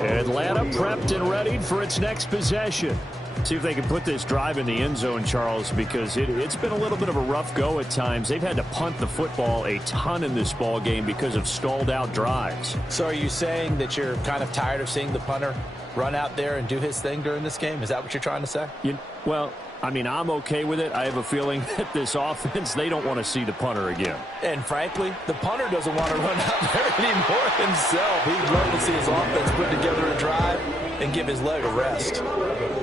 Atlanta prepped and readied for its next possession. See if they can put this drive in the end zone, Charles, because it's been a little bit of a rough go at times. They've had to punt the football a ton in this ball game because of stalled out drives. So are you saying that you're kind of tired of seeing the punter run out there and do his thing during this game? Is that what you're trying to say? Well, I mean, I'm okay with it. I have a feeling that this offense, they don't want to see the punter again. And frankly, the punter doesn't want to run out there anymore himself. He'd love to see his offense put together a drive and give his leg a rest.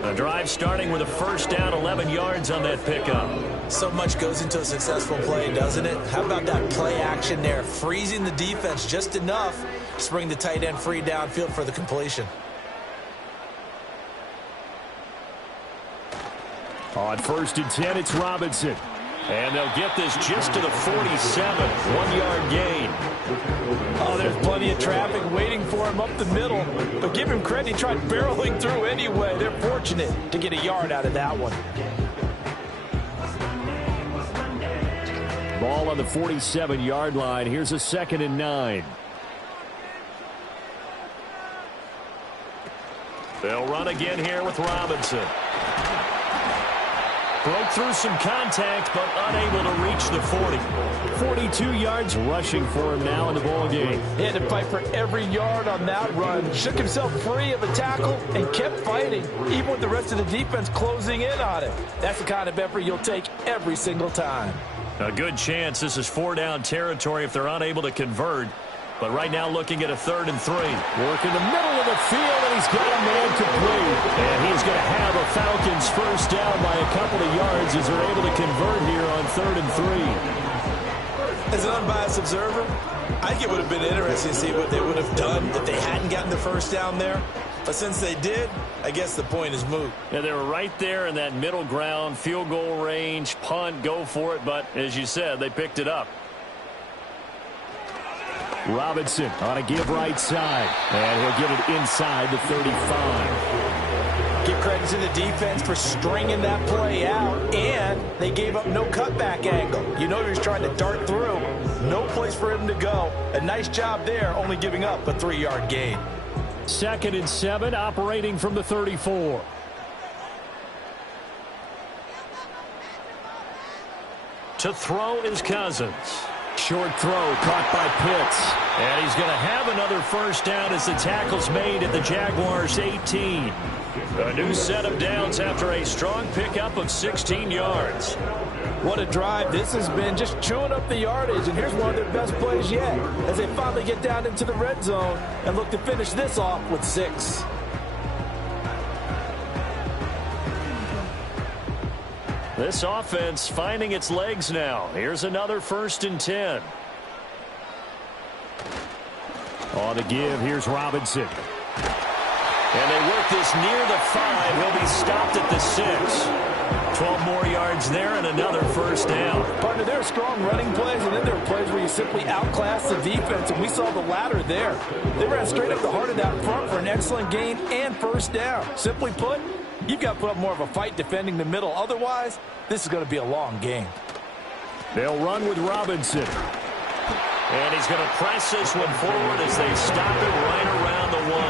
A drive starting with a 1st down, 11 yards on that pickup. So much goes into a successful play, doesn't it? How about that play action there? Freezing the defense just enough to bring the tight end free downfield for the completion. On 1st and 10, it's Robinson. And they'll get this just to the 47, 1 yard gain. Oh, there's plenty of traffic waiting for him up the middle. But give him credit, he tried barreling through anyway. They're fortunate to get a yard out of that one. Ball on the 47-yard line. Here's a 2nd and 9. They'll run again here with Robinson. Broke through some contact, but unable to reach the 40. 42 yards rushing for him now in the ball game. He had to fight for every yard on that run. Shook himself free of a tackle and kept fighting, even with the rest of the defense closing in on him. That's the kind of effort you'll take every single time. A good chance this is 4-down territory if they're unable to convert. But right now looking at a 3rd and 3. Work in the middle of the field, and he's got a man complete. And he's going to have a Falcons first down by a couple of yards as they're able to convert here on 3rd and 3. As an unbiased observer, I think it would have been interesting to see what they would have done if they hadn't gotten the first down there. But since they did, I guess the point is moot. Yeah, they were right there in that middle ground, field goal range, punt, go for it. But as you said, they picked it up. Robinson on a give right side, and he'll get it inside the 35. Give credit to the defense for stringing that play out, and they gave up no cutback angle. You know he was trying to dart through. No place for him to go. A nice job there, only giving up a 3-yard gain. 2nd and 7, operating from the 34. To throw is Cousins. Short throw caught by Pitts. And he's going to have another first down as the tackle's made at the Jaguars' 18. A new set of downs after a strong pickup of 16 yards. What a drive this has been, just chewing up the yardage. And here's one of their best plays yet as they finally get down into the red zone and look to finish this off with 6. This offense finding its legs now. Here's another 1st and 10. On the give, here's Robinson. And they work this near the 5. He'll be stopped at the 6. 12 more yards there and another first down. Partner, there are strong running plays, and then there are plays where you simply outclass the defense, and we saw the latter there. They ran straight up the heart of that front for an excellent gain and first down. Simply put, you've got to put up more of a fight defending the middle. Otherwise, this is going to be a long game. They'll run with Robinson. And he's going to press this one forward as they stop it right around the 1.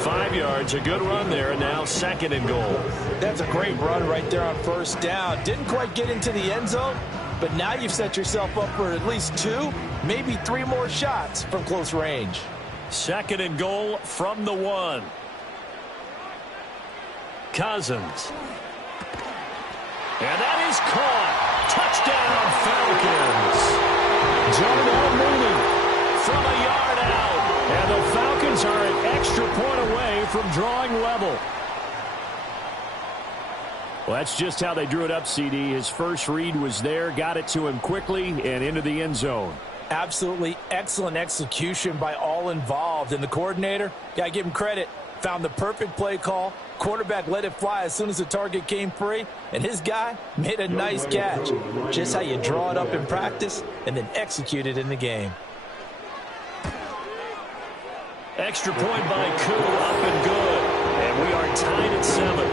5 yards, a good run there, and now 2nd and goal. That's a great run right there on first down. Didn't quite get into the end zone, but now you've set yourself up for at least 2, maybe 3 more shots from close range. 2nd and goal from the 1. Cousins. And that is caught. Touchdown, Falcons. Darnell Mooney from a yard out. And the Falcons are an extra point away from drawing level. Well, that's just how they drew it up, CD. His first read was there, got it to him quickly, and into the end zone. Absolutely excellent execution by all involved. And the coordinator, got to give him credit, found the perfect play call. Quarterback let it fly as soon as the target came free, and his guy made a nice catch. Just how you draw it up in practice and then execute it in the game. Extra point by Koo, up and good. And we are tied at 7.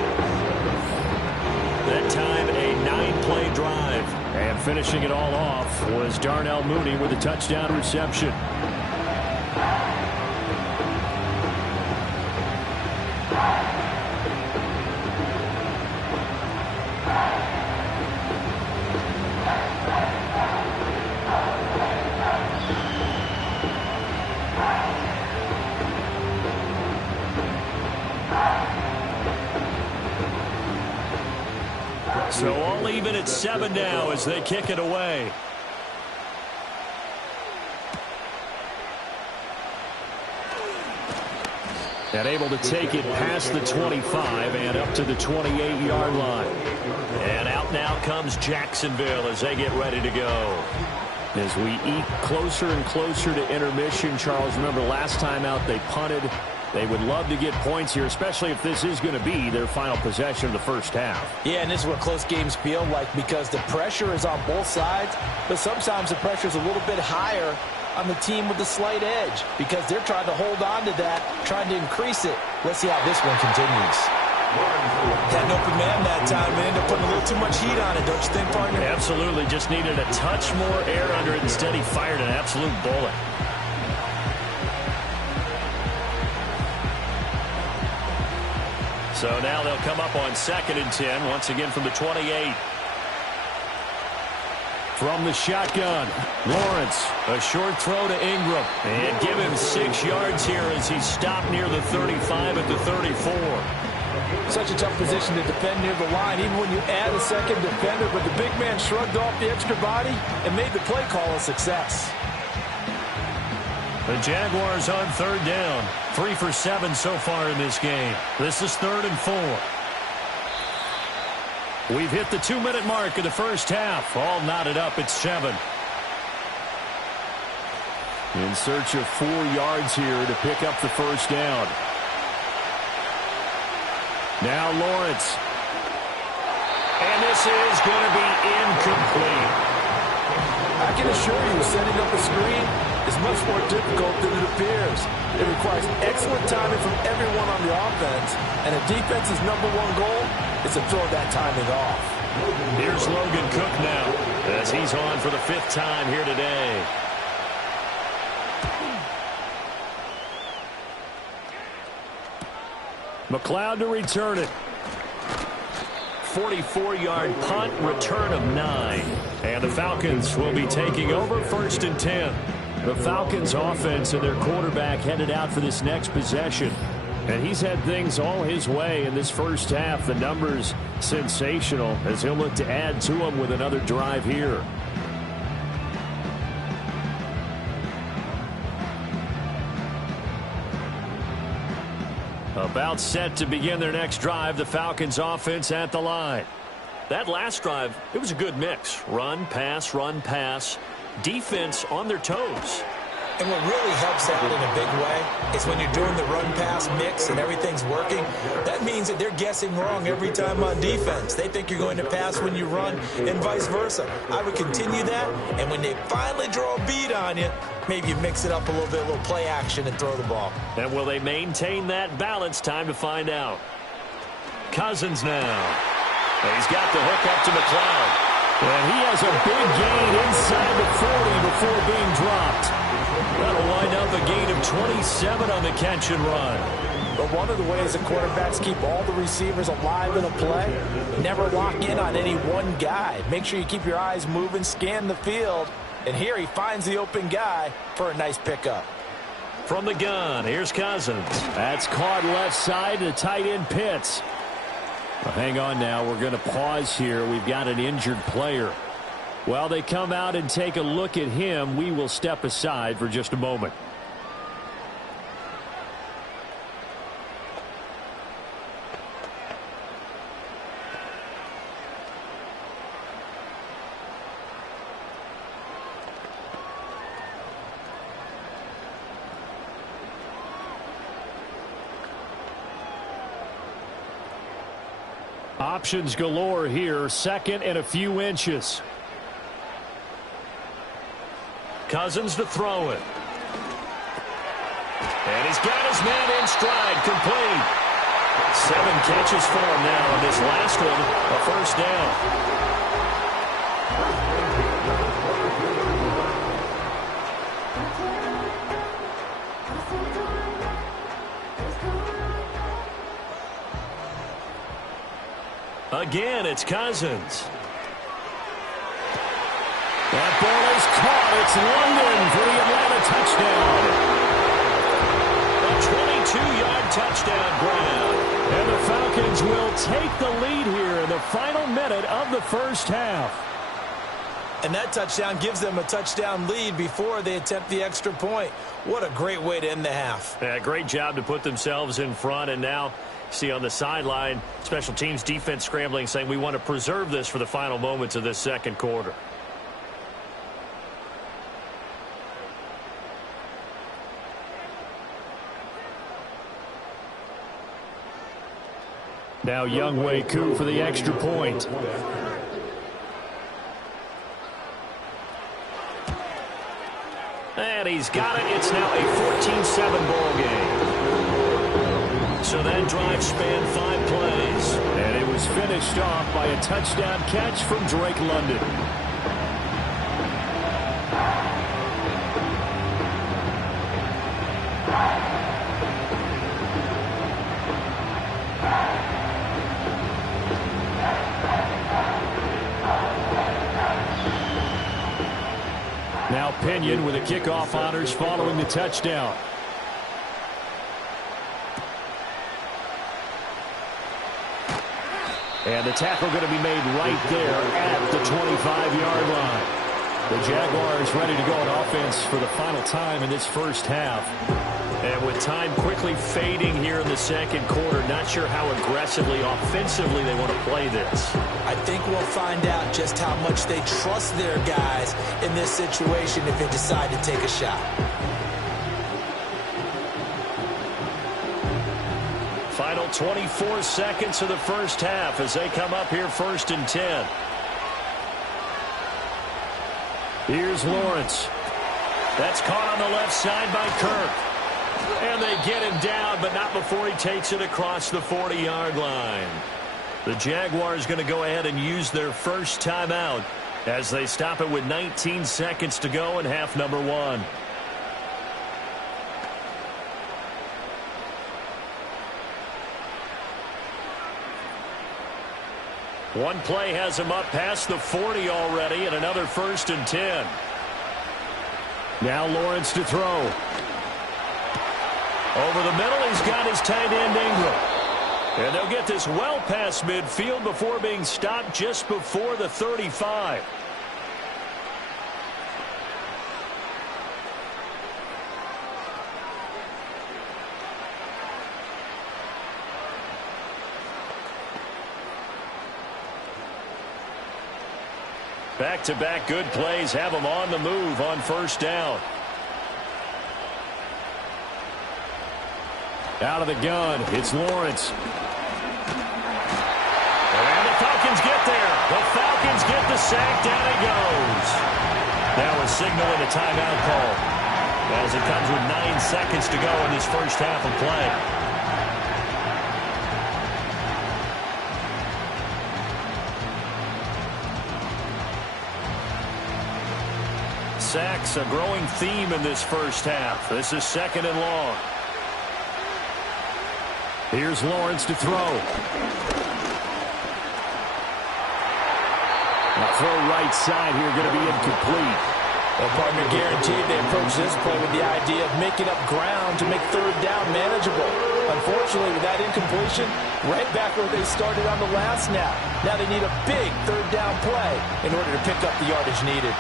That time, a 9-play drive. And finishing it all off was Darnell Mooney with a touchdown reception. So all even at 7 now as they kick it away. And able to take it past the 25 and up to the 28-yard line. And out now comes Jacksonville as they get ready to go. As we eke closer and closer to intermission, Charles, remember last time out they punted. They would love to get points here, especially if this is going to be their final possession of the first half. Yeah, and this is what close games feel like because the pressure is on both sides, but sometimes the pressure is a little bit higher on the team with the slight edge because they're trying to hold on to that, trying to increase it. Let's see how this one continues. Had an open man that time and ended up putting a little too much heat on it, don't you think, partner? Absolutely. Just needed a touch more air under it. Instead, he fired an absolute bullet. So now they'll come up on 2nd and 10, once again from the 28. From the shotgun, Lawrence, a short throw to Ingram. And give him 6 yards here as he's stopped near the 35 at the 34. Such a tough position to defend near the line, even when you add a second defender. But the big man shrugged off the extra body and made the play call a success. The Jaguars on 3rd down. 3 for 7 so far in this game. This is 3rd and 4. We've hit the 2-minute mark of the first half. All knotted up at 7. In search of 4 yards here to pick up the first down. Now Lawrence. And this is going to be incomplete. I can assure you, setting up a screen is much more difficult than it appears. It requires excellent timing from everyone on the offense, and a defense's #1 goal is to throw that timing off. Here's Logan Cook now, as he's on for the 5th time here today. McLeod to return it. 44-yard punt, return of 9. And the Falcons will be taking over 1st and 10. The Falcons offense and their quarterback headed out for this next possession. And he's had things all his way in this first half. The numbers sensational as he'll look to add to them with another drive here. About set to begin their next drive, the Falcons offense at the line. That last drive, it was a good mix. Run, pass, defense on their toes. And what really helps out in a big way is when you're doing the run-pass mix and everything's working, that means that they're guessing wrong every time on defense. They think you're going to pass when you run and vice versa. I would continue that, and when they finally draw a beat on you, maybe you mix it up a little bit, a little play action, and throw the ball. And will they maintain that balance? Time to find out. Cousins now. He's got the hook up to McLeod. And he has a big gain inside the 40 before being dropped. That'll wind up a gain of 27 on the catch and run. But one of the ways the quarterbacks keep all the receivers alive in a play, never lock in on any one guy. Make sure you keep your eyes moving, scan the field. And here he finds the open guy for a nice pickup. From the gun, here's Cousins. That's caught left side to tight end Pitts. Well, hang on now. We're going to pause here. We've got an injured player. While they come out and take a look at him, we will step aside for just a moment. Options galore here. 2nd and a few inches. Cousins to throw it. And he's got his man in stride, complete. 7 catches for him now, and this last one, a first down. Again, it's Cousins. That ball is caught. It's London for the Atlanta touchdown. A 22-yard touchdown grab. And the Falcons will take the lead here in the final minute of the first half. And that touchdown gives them a touchdown lead before they attempt the extra point. What a great way to end the half. Yeah, great job to put themselves in front, and now see on the sideline, special teams defense scrambling, saying we want to preserve this for the final moments of this second quarter. Now Younghoe Koo for the extra point. And he's got it. It's now a 14-7 ball game. So that drive spanned 5 plays. And it was finished off by a touchdown catch from Drake London. opinion with the kickoff honors following the touchdown. And the tackle going to be made right there at the 25-yard line. The Jaguars ready to go on offense for the final time in this first half. And with time quickly fading here in the second quarter, not sure how aggressively, offensively they want to play this. I think we'll find out just how much they trust their guys in this situation if they decide to take a shot. Final 24 seconds of the first half as they come up here 1st and 10. Here's Lawrence. That's caught on the left side by Kirk. And they get him down, but not before he takes it across the 40-yard line. The Jaguars going to go ahead and use their first timeout as they stop it with 19 seconds to go in half number 1. One play has him up past the 40 already, and another 1st and 10. Now Lawrence to throw. Over the middle, he's got his tight end Ingram. And they'll get this well past midfield before being stopped just before the 35. Back-to-back good plays have them on the move on 1st down. Out of the gun, it's Lawrence. And the Falcons get there. The Falcons get the sack. Down he goes. Now a signal and a timeout call as it comes with 9 seconds to go in this first half of play. Sacks, a growing theme in this first half. This is 2nd and long. Here's Lawrence to throw. Now throw right side here, going to be incomplete. Well, partner, guaranteed they approach this play with the idea of making up ground to make 3rd down manageable. Unfortunately, with that incompletion, right back where they started on the last snap. Now they need a big 3rd down play in order to pick up the yardage needed.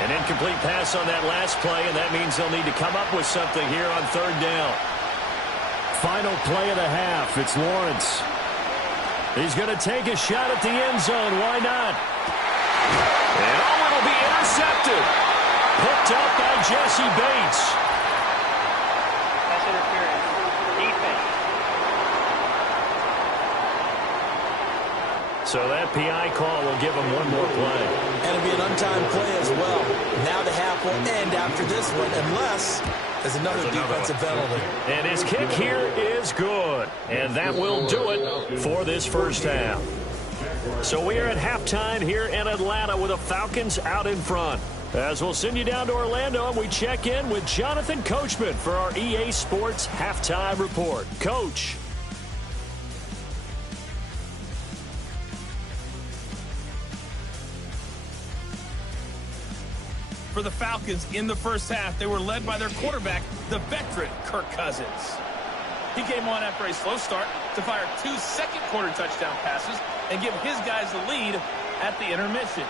An incomplete pass on that last play, and that means they'll need to come up with something here on 3rd down. Final play of the half. It's Lawrence. He's going to take a shot at the end zone. Why not? And it'll be intercepted. Picked up by Jesse Bates. Pass interference. Defense. So that PI call will give him one more play. And it'll be an untimed play as well. Now the half will end after this one unless there's another defensive penalty. And his kick here is good. And that will do it for this first half. So we are at halftime here in Atlanta with the Falcons out in front. As we'll send you down to Orlando and we check in with Jonathan Coachman for our EA Sports Halftime Report. Coach. For the Falcons in the first half, they were led by their quarterback, the veteran Kirk Cousins. He came on after a slow start to fire 2 second-quarter touchdown passes and give his guys the lead at the intermission.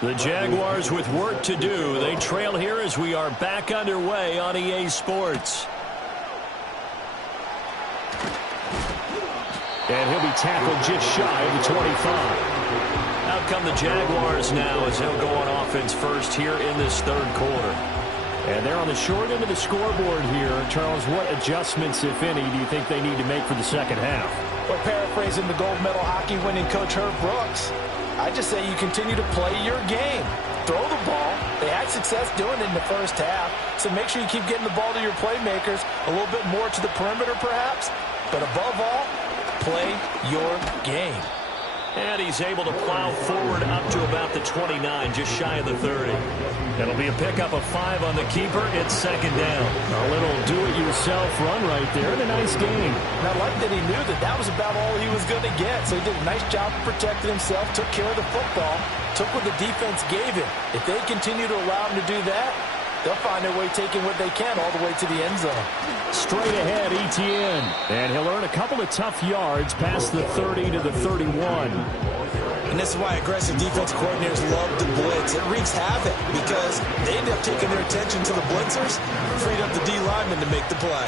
The Jaguars with work to do. They trail here as we are back underway on EA Sports. And he'll be tackled just shy of the 25. Out come the Jaguars now as they'll go on offense first here in this 3rd quarter. And they're on the short end of the scoreboard here. Charles, what adjustments, if any, do you think they need to make for the second half? Well, paraphrasing the gold medal hockey winning coach Herb Brooks, I just say you continue to play your game. Throw the ball. They had success doing it in the first half, so make sure you keep getting the ball to your playmakers, a little bit more to the perimeter perhaps, but above all, play your game. And he's able to plow forward up to about the 29, just shy of the 30. It'll be a pickup of 5 on the keeper. It's second down. A little do-it-yourself run right there and a nice gain. And I like that he knew that that was about all he was going to get. So he did a nice job of protecting himself, took care of the football, took what the defense gave him. If they continue to allow him to do that, they'll find their way taking what they can all the way to the end zone. Straight ahead, Etienne. And he'll earn a couple of tough yards past the 30 to the 31. And this is why aggressive defense coordinators love to blitz. It wreaks havoc because they end up taking their attention to the blitzers, freed up the D linemen to make the play.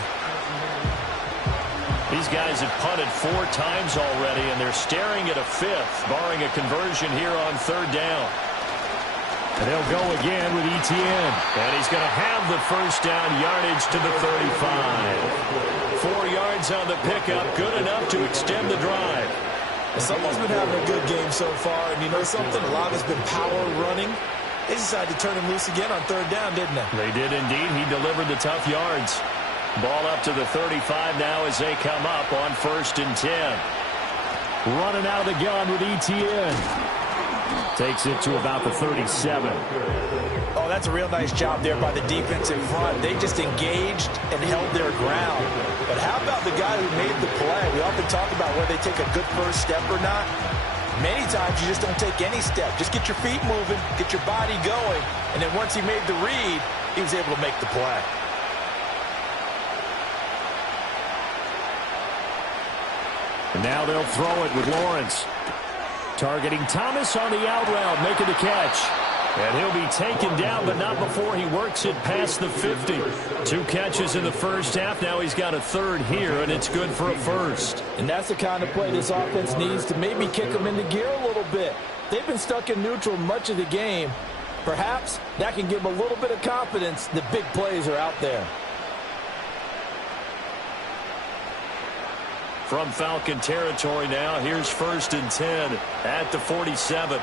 These guys have punted 4 times already, and they're staring at a 5th, barring a conversion here on third down. And they'll go again with Etienne. And he's going to have the first down, yardage to the 35. 4 yards on the pickup, good enough to extend the drive. Someone's been having a good game so far, and you know something? A lot of it's been power running. They decided to turn him loose again on third down, didn't they? They did indeed. He delivered the tough yards. Ball up to the 35 now as they come up on 1st and 10. Running out of the gun with Etienne. Takes it to about the 37. Oh, that's a real nice job there by the defense in front. They just engaged and held their ground. But how about the guy who made the play? We often talk about whether they take a good first step or not. Many times you just don't take any step. Just get your feet moving, get your body going, and then once he made the read, he was able to make the play. And now they'll throw it with Lawrence. Targeting Thomas on the out route, making the catch. And he'll be taken down, but not before he works it past the 50. 2 catches in the first half. Now he's got a 3rd here, and it's good for a 1st. And that's the kind of play this offense needs to maybe kick them into gear a little bit. They've been stuck in neutral much of the game. Perhaps that can give them a little bit of confidence that big plays are out there. From Falcon territory now, here's 1st and 10 at the 47.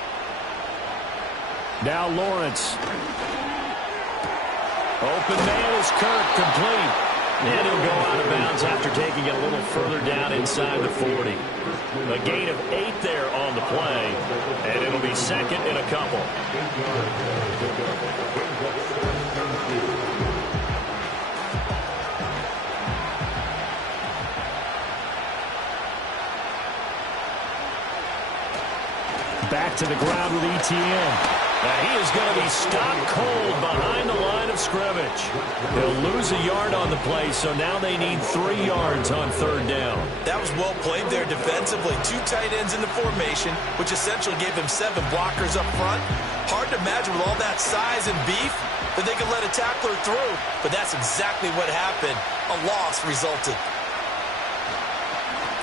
Now Lawrence. Open man is Kirk, complete. And he'll go out of bounds after taking it a little further down inside the 40. A gain of 8 there on the play, and it'll be second and a couple. Back to the ground with Etienne. And he is going to be stopped cold behind the line of scrimmage. He'll lose a yard on the play, so now they need 3 yards on third down. That was well played there defensively. 2 tight ends in the formation, which essentially gave him 7 blockers up front. Hard to imagine with all that size and beef that they could let a tackler through, but that's exactly what happened. A loss resulted.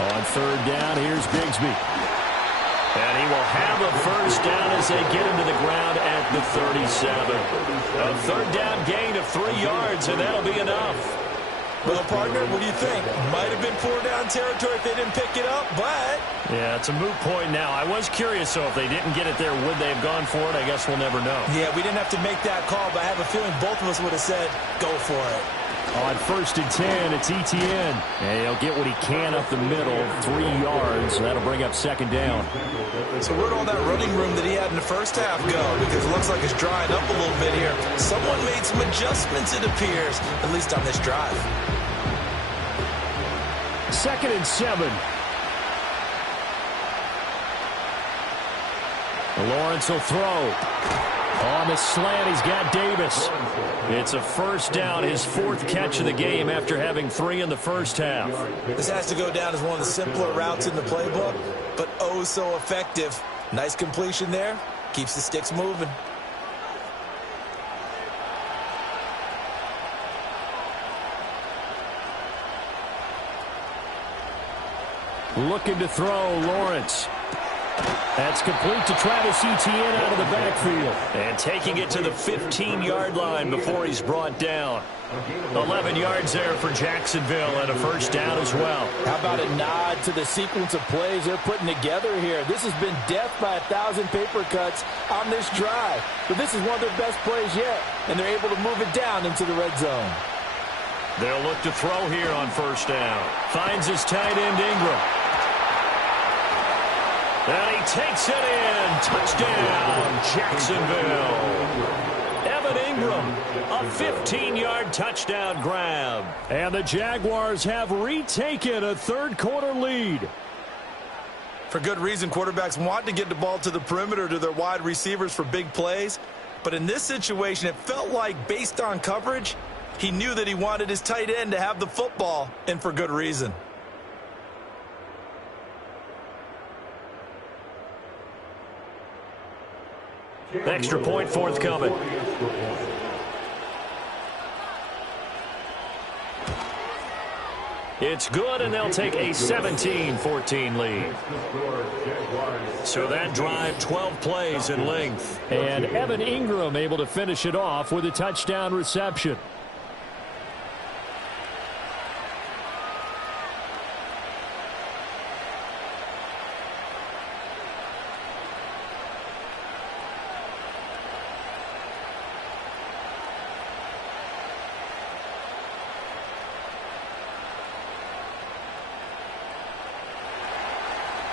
On third down, here's Bigsby. And he will have a first down as they get him to the ground at the 37. A third down gain of 3 yards, and that'll be enough. Well, partner, what do you think? Might have been 4 down territory if they didn't pick it up, but... Yeah, it's a moot point now. I was curious, so if they didn't get it there, would they have gone for it? I guess we'll never know. Yeah, we didn't have to make that call, but I have a feeling both of us would have said, go for it. On 1st and 10, it's Etienne. And he'll get what he can up the middle, 3 yards. That'll bring up second down. So where'd all that running room that he had in the first half go? Because it looks like it's drying up a little bit here. Someone made some adjustments, it appears, at least on this drive. 2nd and 7. Lawrence will throw. On the slant, he's got Davis. It's a first down, his 4th catch of the game after having 3 in the first half. This has to go down as one of the simpler routes in the playbook, but oh so effective. Nice completion there. Keeps the sticks moving. Looking to throw, Lawrence. That's complete to Travis Etienne out of the backfield. And taking it to the 15-yard line before he's brought down. 11 yards there for Jacksonville and a first down as well. How about a nod to the sequence of plays they're putting together here? This has been death by 1,000 paper cuts on this drive. But this is one of their best plays yet, and they're able to move it down into the red zone. They'll look to throw here on first down. Finds his tight end Ingram. And he takes it in. Touchdown, Jacksonville. Evan Ingram, a 15-yard touchdown grab. And the Jaguars have retaken a third-quarter lead. For good reason, quarterbacks want to get the ball to the perimeter to their wide receivers for big plays. But in this situation, it felt like, based on coverage, he knew that he wanted his tight end to have the football, and for good reason. Extra point forthcoming. It's good, and they'll take a 17-14 lead. So that drive, 12 plays in length. And Evan Ingram able to finish it off with a touchdown reception.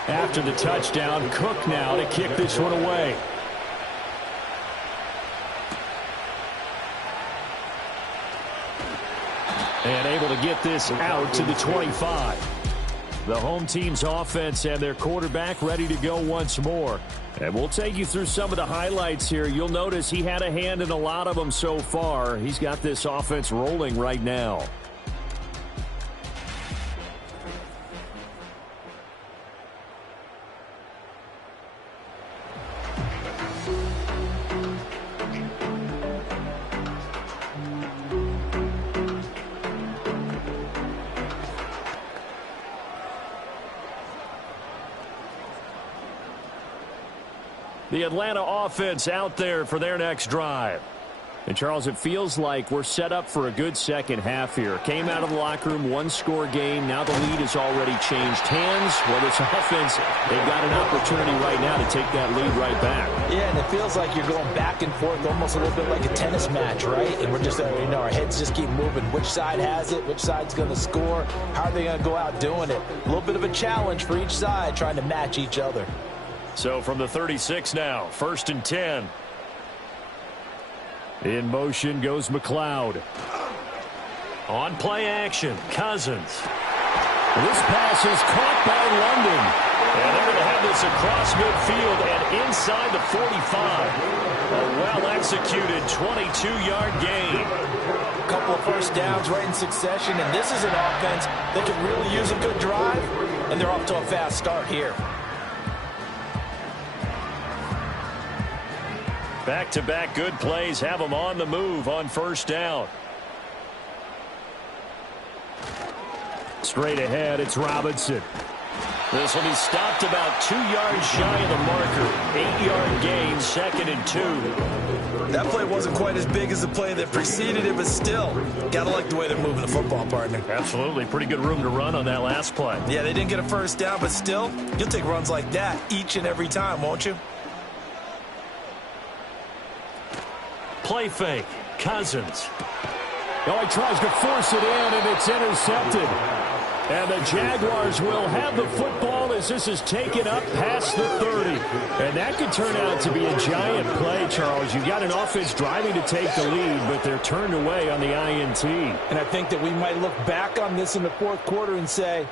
After the touchdown, Cook now to kick this one away. And able to get this out to the 25. The home team's offense and their quarterback ready to go once more. And we'll take you through some of the highlights here. You'll notice he had a hand in a lot of them so far. He's got this offense rolling right now. The Atlanta offense out there for their next drive. And, Charles, it feels like we're set up for a good second half here. Came out of the locker room, one-score game. Now the lead has already changed hands. Well, this offense, they've got an opportunity right now to take that lead right back. Yeah, and it feels like you're going back and forth almost a little bit like a tennis match, right? And we're just, our heads just keep moving. Which side has it? Which side's going to score? How are they going to go out doing it? A little bit of a challenge for each side trying to match each other. So from the 36 now, 1st and 10. In motion goes McLeod. On play action, Cousins. This pass is caught by London. And they're going to have this across midfield and inside the 45. A well-executed 22-yard gain. A couple of first downs right in succession, and this is an offense that could really use a good drive, and they're off to a fast start here. Back-to-back good plays have them on the move on first down. Straight ahead, it's Robinson. This will be stopped about 2 yards shy of the marker. 8-yard gain, 2nd and 2. That play wasn't quite as big as the play that preceded it, but still, gotta like the way they're moving the football, partner. Absolutely. Pretty good room to run on that last play. Yeah, they didn't get a first down, but still, you'll take runs like that each and every time, won't you? Play fake. Cousins. Oh, he tries to force it in, and it's intercepted. And the Jaguars will have the football as this is taken up past the 30. And that could turn out to be a giant play, Charles. You've got an offense driving to take the lead, but they're turned away on the INT. And I think that we might look back on this in the fourth quarter and say,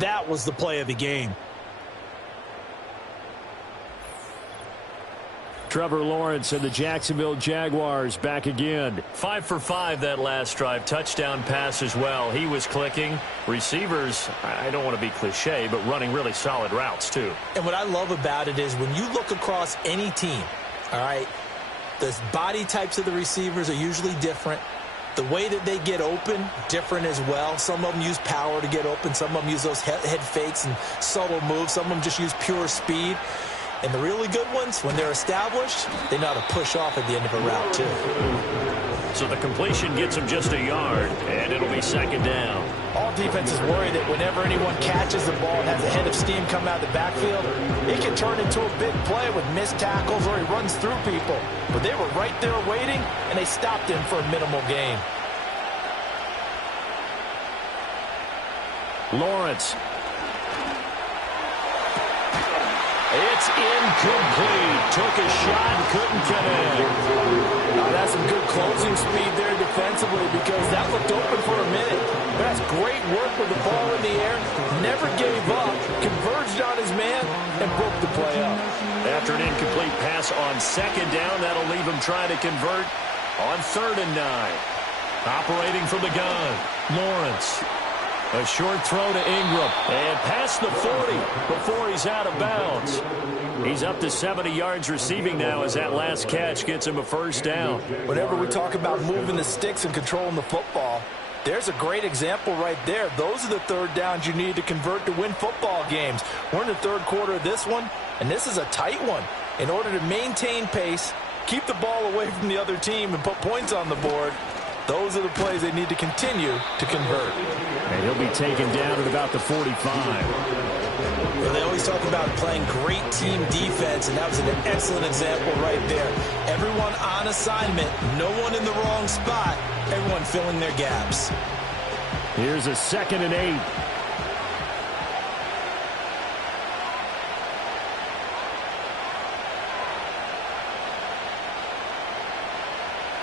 that was the play of the game. Trevor Lawrence and the Jacksonville Jaguars back again. 5 for 5 that last drive. Touchdown pass as well. He was clicking. Receivers, I don't want to be cliche, but running really solid routes too. And what I love about it is when you look across any team, all right, the body types of the receivers are usually different. The way that they get open, different as well. Some of them use power to get open. Some of them use those head fakes and subtle moves. Some of them just use pure speed. And the really good ones, when they're established, they know how to push off at the end of a route, too. So the completion gets them just a yard, and it'll be 2nd down. All defenses worry that whenever anyone catches the ball and has a head of steam come out of the backfield, it can turn into a big play with missed tackles or he runs through people. But they were right there waiting, and they stopped him for a minimal gain. Lawrence. It's incomplete. Took a shot, couldn't connect. That's some good closing speed there defensively because that looked open for a minute. That's great work with the ball in the air. Never gave up, converged on his man, and broke the play up. After an incomplete pass on second down, that'll leave him trying to convert on 3rd and 9. Operating from the gun, Lawrence. A short throw to Ingram. And past the 40 before he's out of bounds. He's up to 70 yards receiving now as that last catch gets him a first down. Whenever we talk about moving the sticks and controlling the football, there's a great example right there. Those are the 3rd downs you need to convert to win football games. We're in the 3rd quarter of this one, and this is a tight one. In order to maintain pace, keep the ball away from the other team, and put points on the board, those are the plays they need to continue to convert. And he'll be taken down at about the 45. Well, they always talk about playing great team defense, and that was an excellent example right there. Everyone on assignment, no one in the wrong spot, everyone filling their gaps. Here's a 2nd and 8.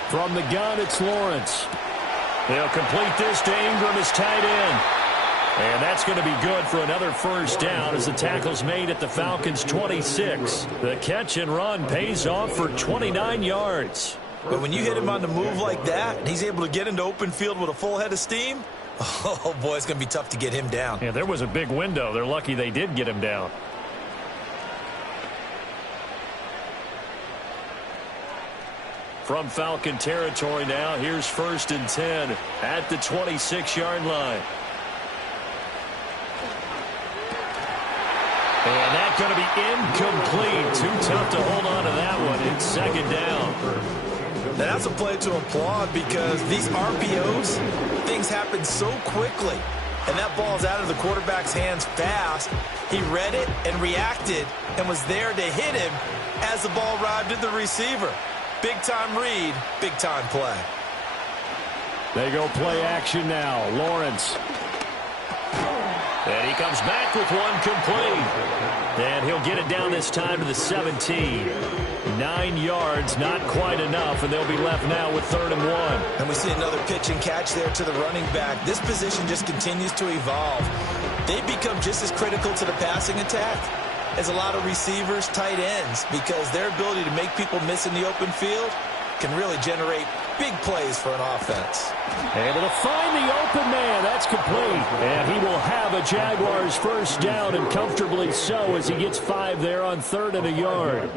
From the gun, it's Lawrence. They'll complete this to Ingram, his tight end. And that's going to be good for another first down as the tackle's made at the Falcons' 26. The catch and run pays off for 29 yards. But when you hit him on the move like that, and he's able to get into open field with a full head of steam, oh, boy, it's going to be tough to get him down. Yeah, there was a big window. They're lucky they did get him down. From Falcon territory now, here's 1st and 10 at the 26-yard line. And that's going to be incomplete. Too tough to hold on to that one. It's 2nd down. Now, that's a play to applaud because these RPOs, things happen so quickly. And that ball's out of the quarterback's hands fast. He read it and reacted and was there to hit him as the ball arrived at the receiver. Big-time read, big-time play. They go play action now. Lawrence. And he comes back with one complete. And he'll get it down this time to the 17. 9 yards, not quite enough, and they'll be left now with 3rd and 1. And we see another pitch and catch there to the running back. This position just continues to evolve. They become just as critical to the passing attack as a lot of receivers, tight ends, because their ability to make people miss in the open field can really generate big plays for an offense. Able to find the open man. That's complete. And he will have a Jaguars first down, and comfortably so, as he gets 5 there on 3rd and a yard.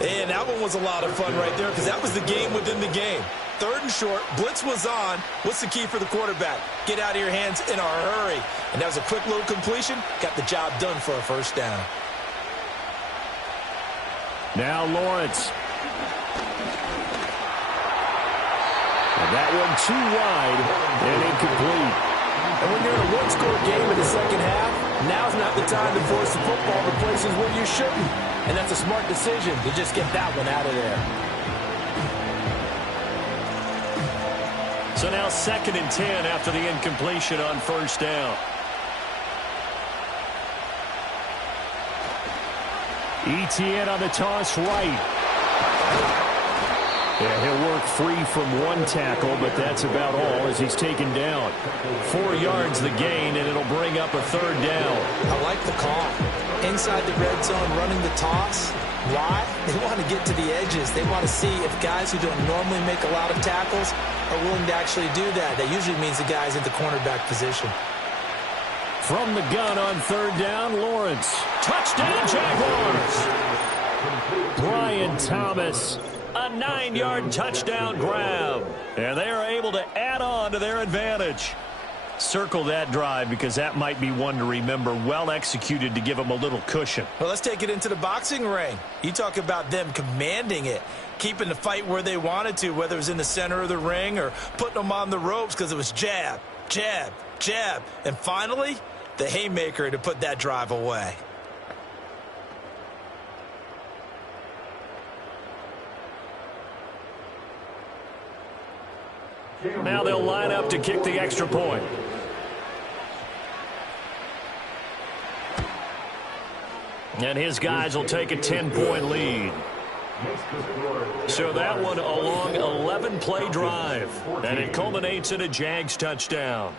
And that one was a lot of fun right there because that was the game within the game. 3rd and short, blitz was on. What's the key for the quarterback? Get out of your hands in a hurry. And that was a quick little completion. Got the job done for a first down. Now Lawrence. And that one too wide and incomplete. And when you're in a one-score game in the second half, now's not the time to force the football to places where you shouldn't. And that's a smart decision to just get that one out of there. So now 2nd and 10 after the incompletion on first down. ETN on the toss right. Yeah, he'll work free from one tackle, but that's about all as he's taken down. 4 yards the gain, and it'll bring up a 3rd down. I like the call. Inside the red zone running the toss. Why? They want to get to the edges. They want to see if guys who don't normally make a lot of tackles are willing to actually do that. That usually means the guy's in the cornerback position. From the gun on 3rd down, Lawrence. Touchdown, Jaguars! Brian Thomas, a 9-yard touchdown grab. And they are able to add on to their advantage. Circle that drive because that might be one to remember. Well executed to give them a little cushion. Well, let's take it into the boxing ring. You talk about them commanding it, keeping the fight where they wanted to, whether it was in the center of the ring or putting them on the ropes because it was jab, jab, jab. And finally, the haymaker to put that drive away. Now they'll line up to kick the extra point. And his guys will take a 10-point lead. So that one a long 11-play drive. And it culminates in a Jags touchdown.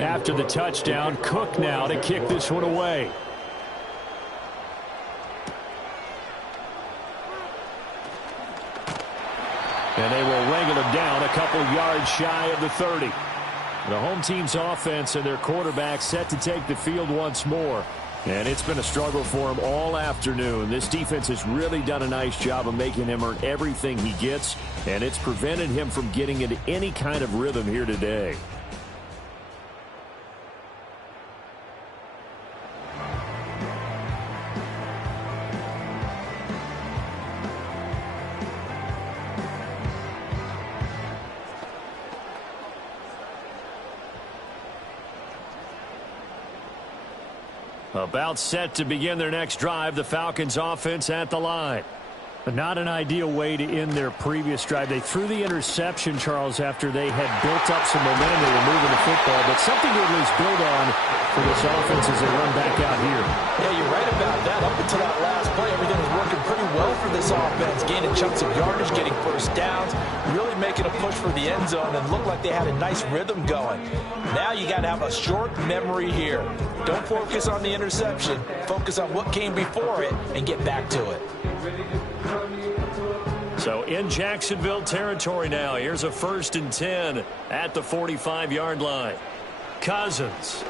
After the touchdown, Cook now to kick this one away. And they will wrangle him down a couple yards shy of the 30. The home team's offense and their quarterback set to take the field once more. And it's been a struggle for him all afternoon. This defense has really done a nice job of making him earn everything he gets, and it's prevented him from getting into any kind of rhythm here today. About set to begin their next drive, the Falcons offense at the line. But not an ideal way to end their previous drive. They threw the interception, Charles, after they had built up some momentum. They were moving the football, but something to at least build on for this offense as they run back out here. Yeah, you're right about that. Up until that last play, everything was working pretty well for this offense. Gaining chunks of yardage, getting first downs, really making a push for the end zone, and looked like they had a nice rhythm going. Now you got to have a short memory here. Don't focus on the interception. Focus on what came before it and get back to it. So in Jacksonville territory now. Here's a 1st and 10 at the 45-yard line. Cousins.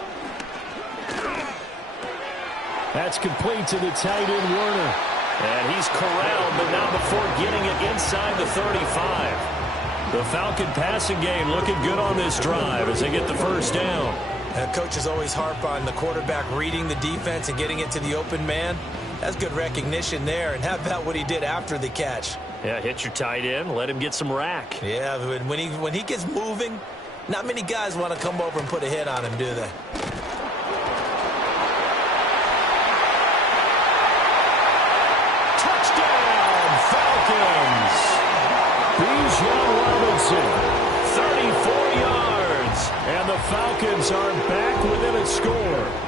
That's complete to the tight end, Werner. And he's corralled, but not before getting it inside the 35. The Falcon passing game looking good on this drive as they get the first down. And coaches always harp on the quarterback reading the defense and getting it to the open man. That's good recognition there. And how about what he did after the catch? Yeah, hit your tight end, let him get some rack. Yeah, when he gets moving, not many guys want to come over and put a hit on him, do they? Touchdown, Falcons! Bijan Robinson, 34 yards, and the Falcons are back within a score.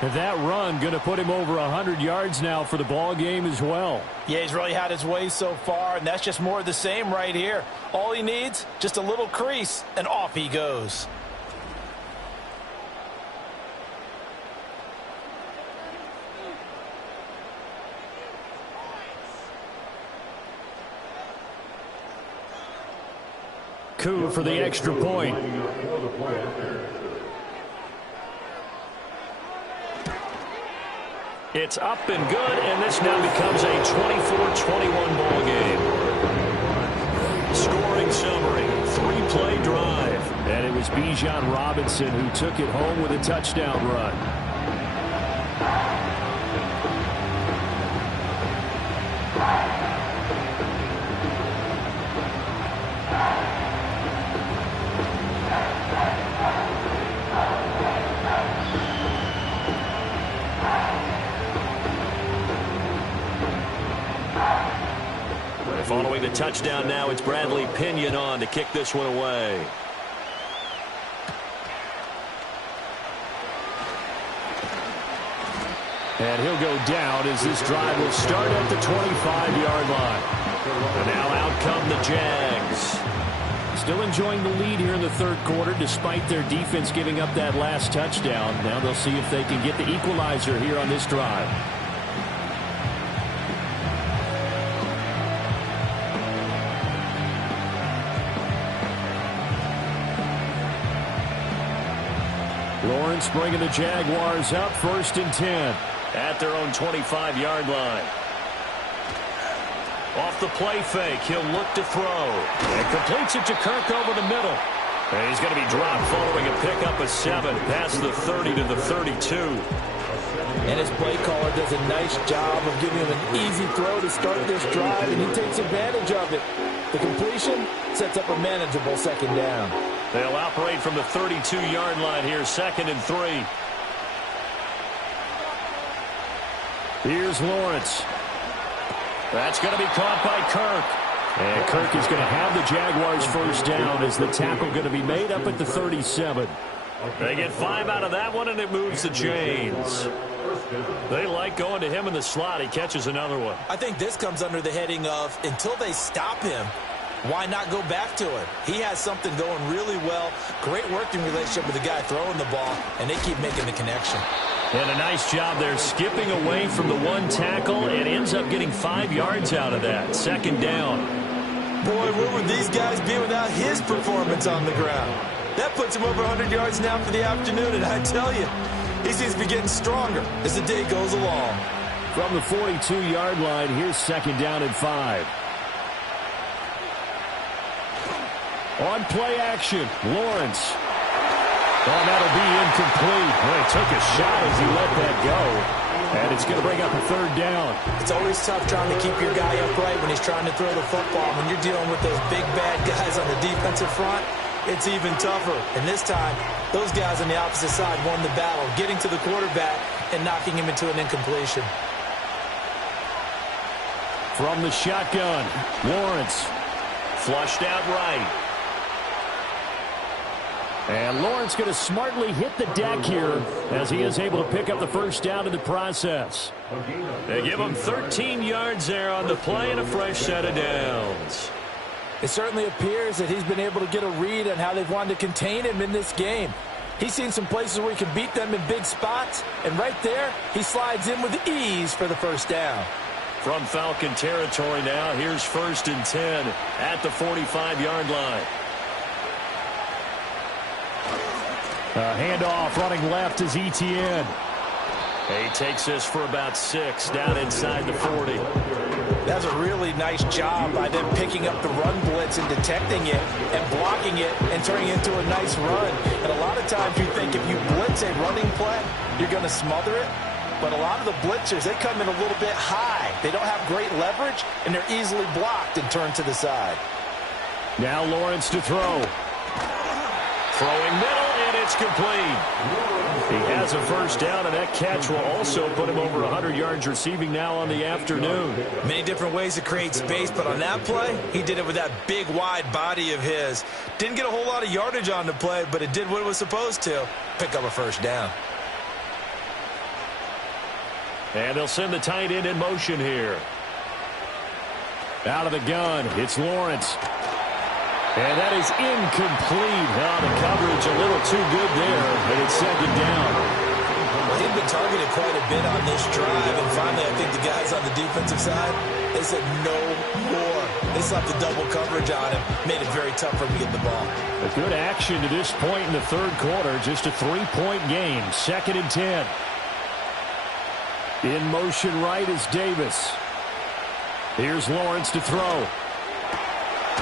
And that run going to put him over 100 yards now for the ball game as well. Yeah, he's really had his way so far, and that's just more of the same right here. All he needs, just a little crease, and off he goes. Coup for the extra point. It's up and good, and this now becomes a 24-21 ball game. Scoring summary, 3-play drive. And it was Bijan Robinson who took it home with a touchdown run. Following the touchdown now, it's Bradley Pinion on to kick this one away. And he'll go down as this drive will start at the 25-yard line. And now out come the Jags. Still enjoying the lead here in the third quarter despite their defense giving up that last touchdown. Now they'll see if they can get the equalizer here on this drive. Lawrence bringing the Jaguars up 1st and 10 at their own 25-yard line. Off the play fake, he'll look to throw. And completes it to Kirk over the middle. And he's going to be dropped following a pickup of 7 past the 30 to the 32. And his play caller does a nice job of giving him an easy throw to start this drive, and he takes advantage of it. The completion sets up a manageable second down. They'll operate from the 32-yard line here, 2nd and 3. Here's Lawrence. That's going to be caught by Kirk. And Kirk is going to have the Jaguars first down as the tackle going to be made up at the 37. They get 5 out of that one, and it moves the chains. They like going to him in the slot. He catches another one. I think this comes under the heading of until they stop him, why not go back to it? He has something going really well. Great working relationship with the guy throwing the ball, and they keep making the connection. And a nice job there skipping away from the one tackle and ends up getting 5 yards out of that. 2nd down. Boy, where would these guys be without his performance on the ground? That puts him over 100 yards now for the afternoon, and I tell you, he seems to be getting stronger as the day goes along. From the 42-yard line, here's 2nd down and 5. On play action, Lawrence. Oh, that'll be incomplete. Well, he took a shot as he let that go. And it's going to bring up a 3rd down. It's always tough trying to keep your guy upright when he's trying to throw the football. When you're dealing with those big, bad guys on the defensive front, it's even tougher. And this time, those guys on the opposite side won the battle, getting to the quarterback and knocking him into an incompletion. From the shotgun, Lawrence. Flushed out right. And Lawrence going to smartly hit the deck here as he is able to pick up the first down in the process. They give him 13 yards there on the play and a fresh set of downs. It certainly appears that he's been able to get a read on how they've wanted to contain him in this game. He's seen some places where he can beat them in big spots, and right there, he slides in with ease for the first down. From Falcon territory now, here's 1st and 10 at the 45-yard line. Handoff running left is Etienne. He takes this for about 6 down inside the 40. That's a really nice job by them picking up the run blitz and detecting it and blocking it and turning it into a nice run. And a lot of times you think if you blitz a running play, you're going to smother it. But a lot of the blitzers, they come in a little bit high. They don't have great leverage, and they're easily blocked and turned to the side. Now Lawrence to throw. Throwing middle, and it's complete. He has a first down, and that catch will also put him over 100 yards receiving now on the afternoon. Many different ways to create space, but on that play, he did it with that big, wide body of his. Didn't get a whole lot of yardage on the play, but it did what it was supposed to. Pick up a first down. And they'll send the tight end in motion here. Out of the gun, it's Lawrence. And that is incomplete. Oh, the coverage a little too good there, and it's 2nd down. Well, he'd been targeted quite a bit on this drive, and finally I think the guys on the defensive side, they said no more. They slapped the double coverage on him, made it very tough for him to get the ball. A good action to this point in the 3rd quarter, just a 3-point game, 2nd and 10. In motion right is Davis. Here's Lawrence to throw.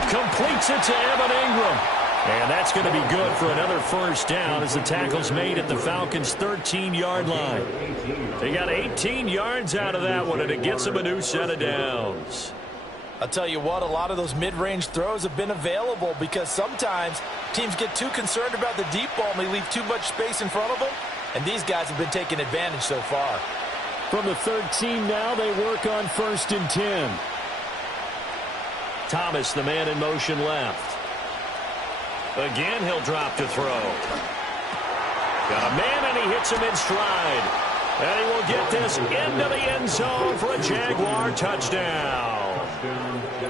Completes it to Evan Ingram. And that's going to be good for another first down as the tackle's made at the Falcons' 13-yard line. They got 18 yards out of that one, and it gets them a new set of downs. I'll tell you what, a lot of those mid-range throws have been available because sometimes teams get too concerned about the deep ball and they leave too much space in front of them, and these guys have been taking advantage so far. From the 13 now, they work on 1st and 10. Thomas, the man in motion left. Again, he'll drop to throw. Got a man, and he hits him in stride. And he will get this into the end zone for a Jaguar touchdown.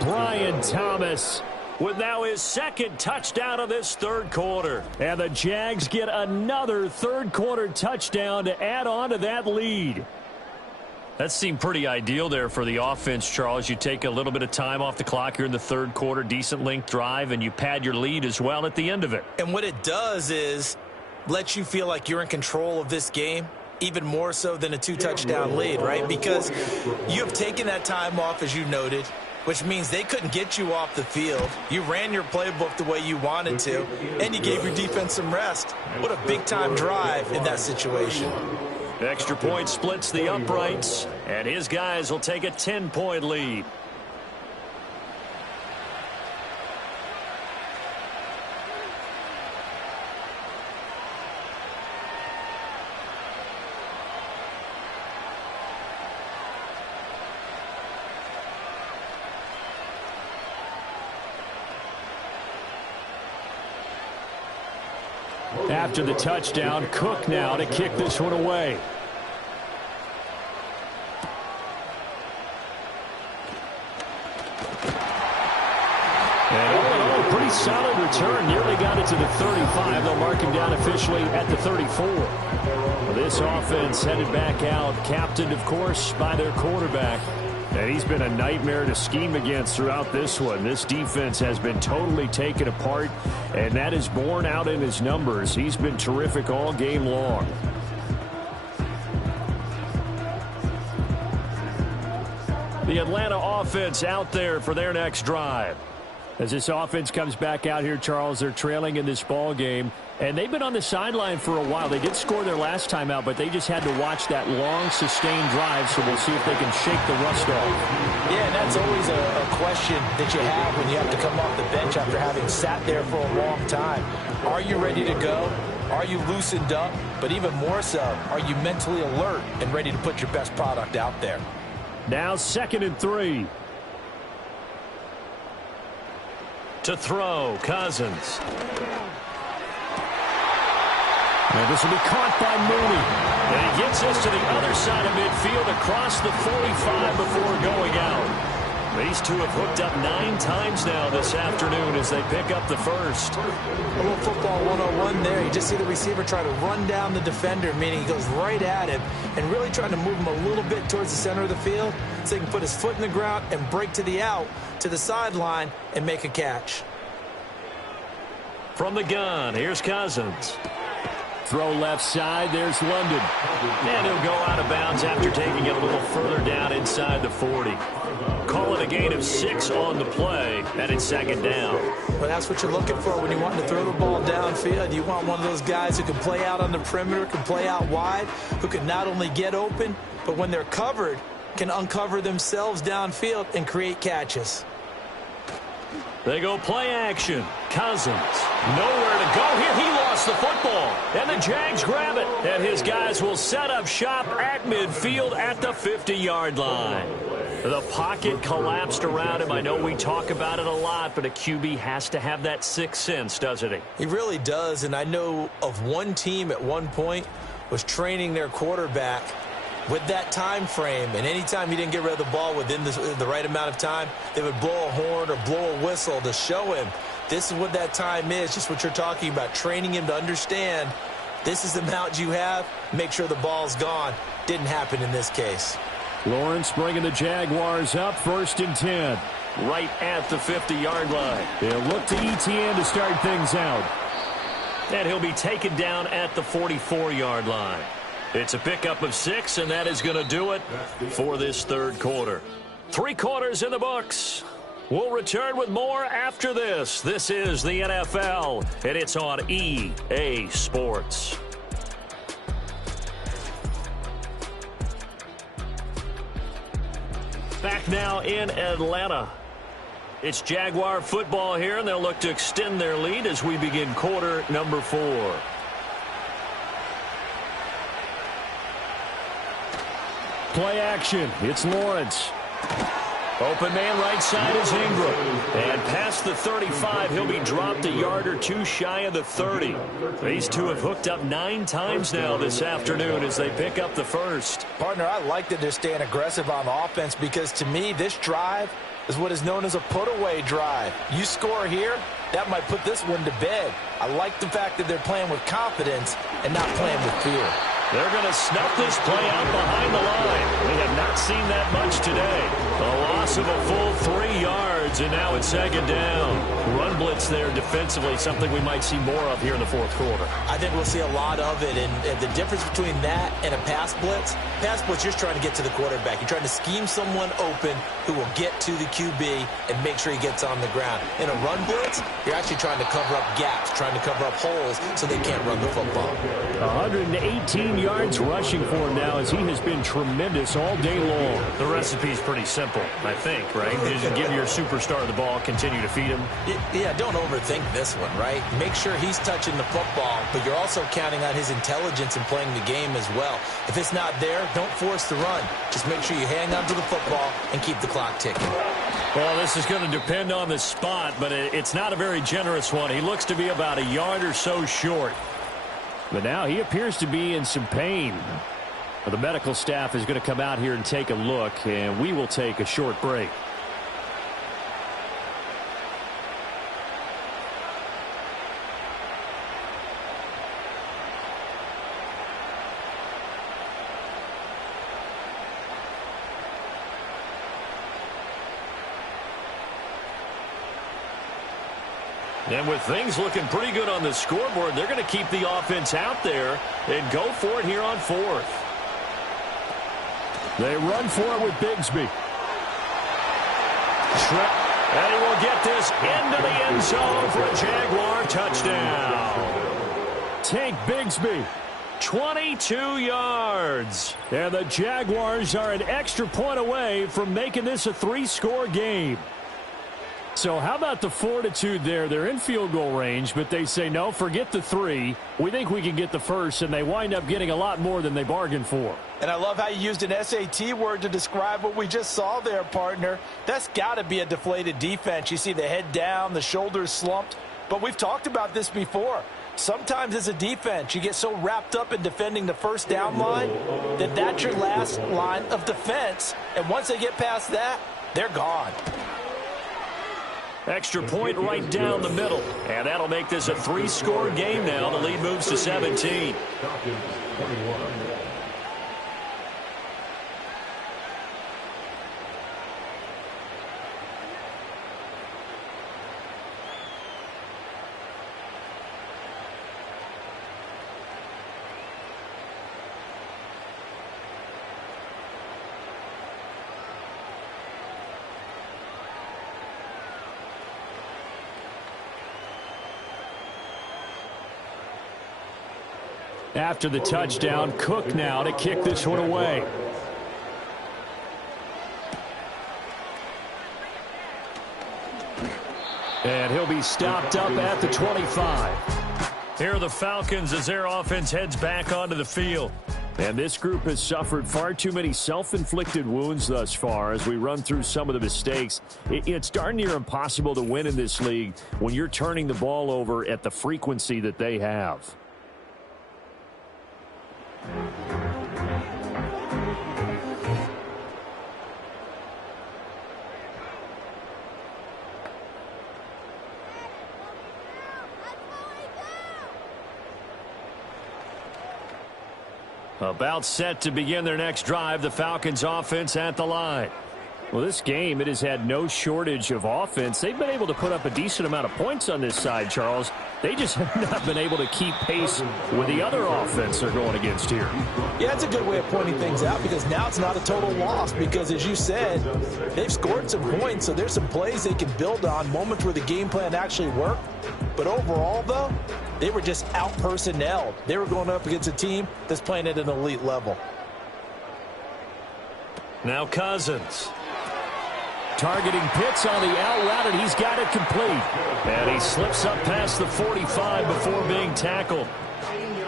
Brian Thomas with now his 2nd touchdown of this 3rd quarter. And the Jags get another 3rd quarter touchdown to add on to that lead. That seemed pretty ideal there for the offense, Charles. You take a little bit of time off the clock here in the 3rd quarter, decent length drive, and you pad your lead as well at the end of it. And what it does is let you feel like you're in control of this game, even more so than a 2-touchdown lead, right? Because you have taken that time off, as you noted, which means they couldn't get you off the field. You ran your playbook the way you wanted to, and you gave your defense some rest. What a big-time drive in that situation. Extra point splits the uprights, and his guys will take a 10-point lead. after the touchdown. Cook now to kick this one away. And all in all, pretty solid return. Nearly got it to the 35. They'll mark him down officially at the 34. Well, this offense headed back out, captained, of course, by their quarterback. And he's been a nightmare to scheme against throughout this one. This defense has been totally taken apart, and that is borne out in his numbers. He's been terrific all game long. The Atlanta offense out there for their next drive. As this offense comes back out here, Charles, they're trailing in this ball game, and they've been on the sideline for a while. They did score their last time out, but they just had to watch that long, sustained drive, so we'll see if they can shake the rust off. Yeah, and that's always a question that you have when you have to come off the bench after having sat there for a long time. Are you ready to go? Are you loosened up? But even more so, are you mentally alert and ready to put your best product out there? Now 2nd and 3. To throw, Cousins. And this will be caught by Mooney. And he gets us to the other side of midfield across the 45 before going out. These two have hooked up 9 times now this afternoon as they pick up the first. A little football 101 there. You just see the receiver try to run down the defender, meaning he goes right at him and really trying to move him a little bit towards the center of the field so he can put his foot in the ground and break to the out, to the sideline, and make a catch. From the gun, here's Cousins. Throw left side, there's London. And he'll go out of bounds after taking it a little further down inside the 40. Call it a gain of 6 on the play, and it's 2nd down. Well, that's what you're looking for when you want to throw the ball downfield. You want one of those guys who can play out on the perimeter, can play out wide, who can not only get open, but when they're covered, can uncover themselves downfield and create catches. They go play action. Cousins, nowhere to go here. He lost the football, and the Jags grab it. And his guys will set up shop at midfield at the 50-yard line. The pocket collapsed around him. I know we talk about it a lot, but a QB has to have that sixth sense, doesn't he? He really does, and I know of one team at one point was training their quarterback with that time frame, and anytime he didn't get rid of the ball within the right amount of time, they would blow a horn or blow a whistle to show him this is what that time is, just what you're talking about, training him to understand this is the amount you have, make sure the ball's gone. Didn't happen in this case. Lawrence bringing the Jaguars up, 1st and 10. Right at the 50-yard line. They'll look to ETN to start things out. And he'll be taken down at the 44-yard line. It's a pickup of 6, and that is going to do it for this 3rd quarter. 3 quarters in the books. We'll return with more after this. This is the NFL, and it's on EA Sports. Back now in Atlanta. It's Jaguar football here, and they'll look to extend their lead as we begin quarter number 4. Play action. It's Lawrence. Open man right side is Ingram. And past the 35, he'll be dropped a yard or 2 shy of the 30. These two have hooked up 9 times now this afternoon as they pick up the first. Partner, I like that they're staying aggressive on offense because to me, this drive is what is known as a put-away drive. You score here, that might put this one to bed. I like the fact that they're playing with confidence and not playing with fear. They're going to snuff this play out behind the line. We have not seen that much today. A loss of a full 3 yards, and now it's 2nd down. Run blitz there defensively, something we might see more of here in the 4th quarter. I think we'll see a lot of it, and the difference between that and a pass blitz, you're just trying to get to the quarterback. You're trying to scheme someone open who will get to the QB and make sure he gets on the ground. In a run blitz, you're actually trying to cover up gaps, trying to cover up holes so they can't run the football. 118 yards rushing for him now as he has been tremendous all day long. The recipe's pretty simple, I think, right? You just give your superstar the ball, continue to feed him. Yeah, don't overthink this one, right? Make sure he's touching the football, but you're also counting on his intelligence in playing the game as well. If it's not there, don't force the run. Just make sure you hang on to the football and keep the clock ticking. Well, this is going to depend on the spot, but it's not a very generous one. He looks to be about a yard or so short. But now he appears to be in some pain. The medical staff is going to come out here and take a look, and we will take a short break. And with things looking pretty good on the scoreboard, they're going to keep the offense out there and go for it here on fourth. They run for it with Bigsby. And he will get this into the end zone for a Jaguar touchdown. Tank Bigsby, 22 yards. And the Jaguars are an extra point away from making this a 3-score game. So how about the fortitude there? They're in field goal range, but they say, no, forget the 3. We think we can get the first, and they wind up getting a lot more than they bargained for. And I love how you used an SAT word to describe what we just saw there, partner. That's got to be a deflated defense. You see the head down, the shoulders slumped. But we've talked about this before. Sometimes as a defense, you get so wrapped up in defending the first down line that that's your last line of defense. And once they get past that, they're gone. Extra point right down the middle. And that'll make this a 3-score game now. The lead moves to 17. After the touchdown, Cook now to kick this one away. And he'll be stopped up at the 25. Here are the Falcons as their offense heads back onto the field. And this group has suffered far too many self-inflicted wounds thus far as we run through some of the mistakes. It's darn near impossible to win in this league when you're turning the ball over at the frequency that they have. About set to begin their next drive, the Falcons offense at the line. Well, this game, it has had no shortage of offense. They've been able to put up a decent amount of points on this side, Charles. They just have not been able to keep pace with the other offense they're going against here. Yeah, it's a good way of pointing things out because now it's not a total loss because, as you said, they've scored some points, so there's some plays they can build on, moments where the game plan actually worked. But overall, though, they were just out-personnelled. They were going up against a team that's playing at an elite level. Now Cousins. Targeting Pitts on the out route, and he's got it complete. And he slips up past the 45 before being tackled.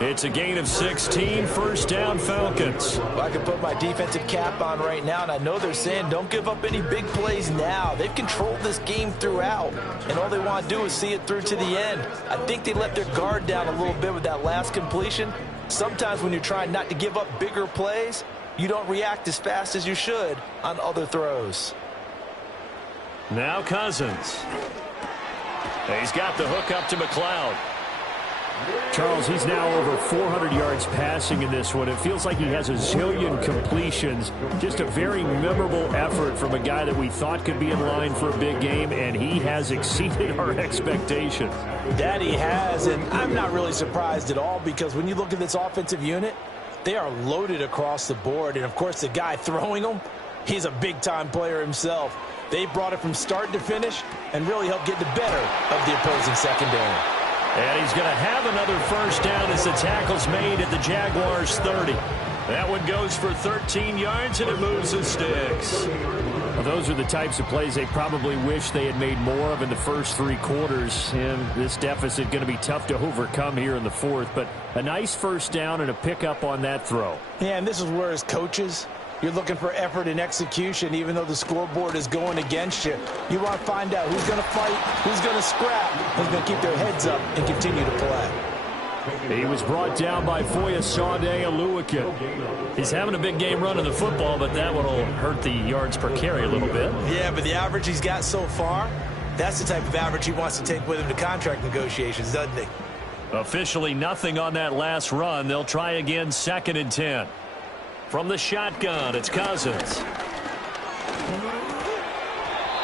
It's a gain of 16, first down Falcons. Well, I can put my defensive cap on right now, and I know they're saying don't give up any big plays now. They've controlled this game throughout, and all they want to do is see it through to the end. I think they let their guard down a little bit with that last completion. Sometimes when you're trying not to give up bigger plays, you don't react as fast as you should on other throws. Now Cousins. He's got the hook up to McLeod. Charles, he's now over 400 yards passing in this one. It feels like he has a zillion completions. Just a very memorable effort from a guy that we thought could be in line for a big game, and he has exceeded our expectations. That he has, and I'm not really surprised at all because when you look at this offensive unit, they are loaded across the board. And, of course, the guy throwing them, he's a big-time player himself. They brought it from start to finish and really helped get the better of the opposing secondary. And he's going to have another first down as the tackle's made at the Jaguars' 30. That one goes for 13 yards, and it moves the sticks. Well, those are the types of plays they probably wish they had made more of in the first 3 quarters. And this deficit going to be tough to overcome here in the fourth. But a nice first down and a pickup on that throw. Yeah, and this is where, as coaches, you're looking for effort and execution, even though the scoreboard is going against you. You want to find out who's going to fight, who's going to scrap, who's going to keep their heads up and continue to play. He was brought down by Foyesade Aluakin. He's having a big game running the football, but that one will hurt the yards per carry a little bit. Yeah, but the average he's got so far, that's the type of average he wants to take with him to contract negotiations, doesn't he? Officially nothing on that last run. They'll try again, 2nd and 10. From the shotgun, it's Cousins.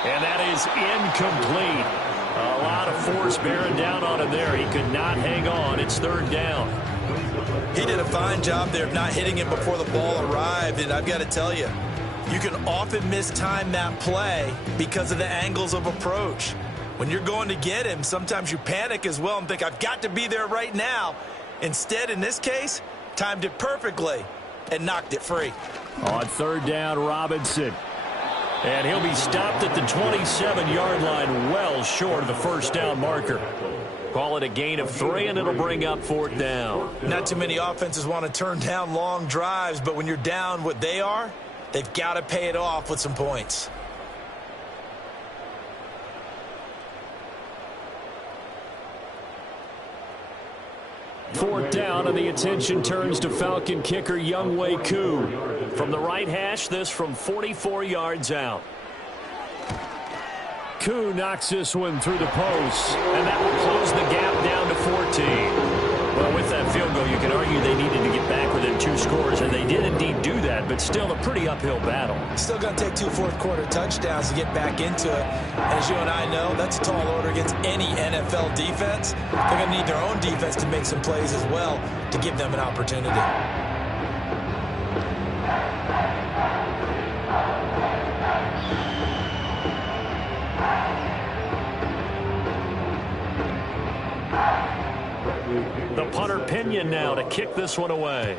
And that is incomplete. A lot of force bearing down on him there. He could not hang on. It's 3rd down. He did a fine job there of not hitting him before the ball arrived, and I've got to tell you, you can often mistime that play because of the angles of approach. When you're going to get him, sometimes you panic as well and think, I've got to be there right now. Instead, in this case, timed it perfectly and knocked it free. On 3rd down, Robinson. And he'll be stopped at the 27-yard line, well short of the 1st down marker. Call it a gain of 3, and it'll bring up 4th down. Not too many offenses want to turn down long drives, but when you're down what they are, they've got to pay it off with some points. Fourth down, and the attention turns to Falcon kicker Younghoe Koo. From the right hash, this from 44 yards out. Koo knocks this one through the post, and that will close the gap down to 14. Well, with that field goal, you can argue they needed to get back within 2 scores, and they did indeed do that, but still a pretty uphill battle. Still going to take 2 fourth-quarter touchdowns to get back into it. And as you and I know, that's a tall order against any NFL defense. They're going to need their own defense to make some plays as well to give them an opportunity. The punter Pinion now to kick this one away.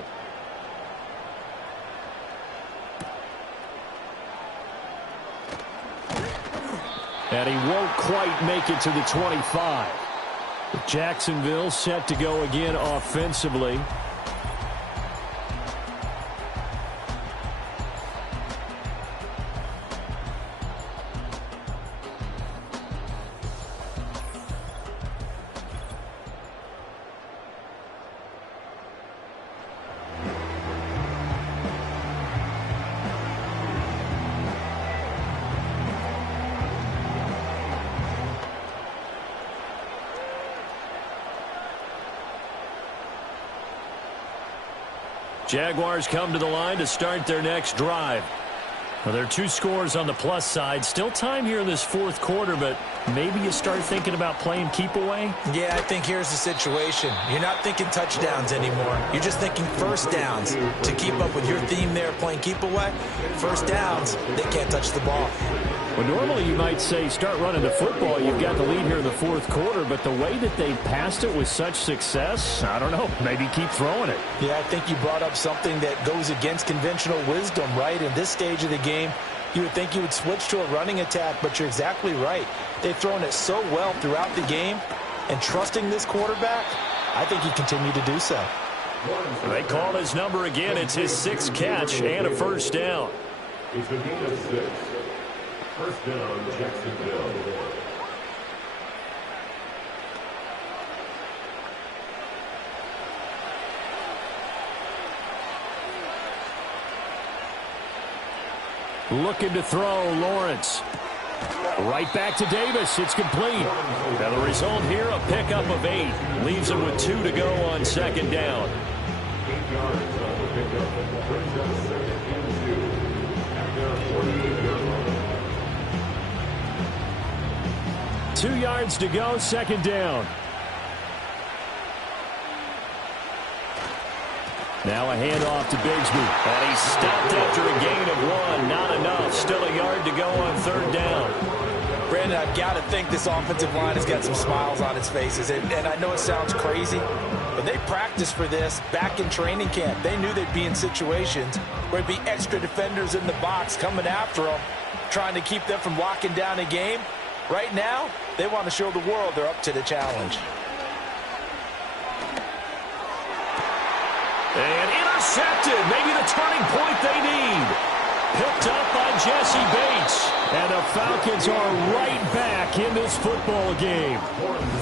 And he won't quite make it to the 25. Jacksonville set to go again offensively. Jaguars come to the line to start their next drive. Well, there are 2 scores on the plus side. Still time here in this 4th quarter, but maybe you start thinking about playing keep away? Yeah, I think here's the situation. You're not thinking touchdowns anymore. You're just thinking first downs. To keep up with your theme there, playing keep away, first downs, they can't touch the ball. Well, normally you might say start running the football. You've got the lead here in the 4th quarter, but the way that they passed it with such success, I don't know, maybe keep throwing it. Yeah, I think you brought up something that goes against conventional wisdom, right? In this stage of the game, you would think you would switch to a running attack, but you're exactly right. They've thrown it so well throughout the game, and trusting this quarterback, I think he continued to do so. They call his number again. It's his 6th catch and a first down. It's a gain of 6. First down, Jacksonville. Looking to throw, Lawrence. Right back to Davis. It's complete. Now the result here, a pickup of 8. Leaves him with 2 to go on 2nd down. 8 yards on the pickup. Brings up 2nd and 2. After 48-yard line. 2 yards to go, 2nd down. Now a handoff to Bigsby. And he's stopped after a gain of 1. Not enough. Still a yard to go on 3rd down. Brandon, I've got to think this offensive line has got some smiles on its faces. And I know it sounds crazy, but they practiced for this back in training camp. They knew they'd be in situations where there'd be extra defenders in the box coming after them, trying to keep them from locking down a game. Right now, they want to show the world they're up to the challenge. And intercepted. Maybe the turning point they need. Picked up by Jesse Bates. And the Falcons are right back in this football game.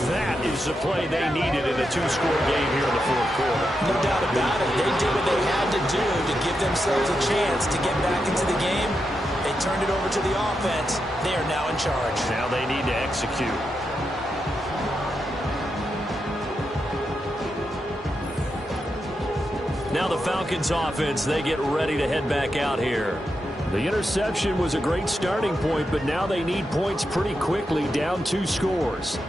That is the play they needed in a two-score game here in the fourth quarter. No doubt about it. They did what they had to do to give themselves a chance to get back into the game. They turned it over to the offense. They are now in charge. Now they need to execute. Now the Falcons offense, they get ready to head back out here. The interception was a great starting point, but now they need points pretty quickly, down 2 scores.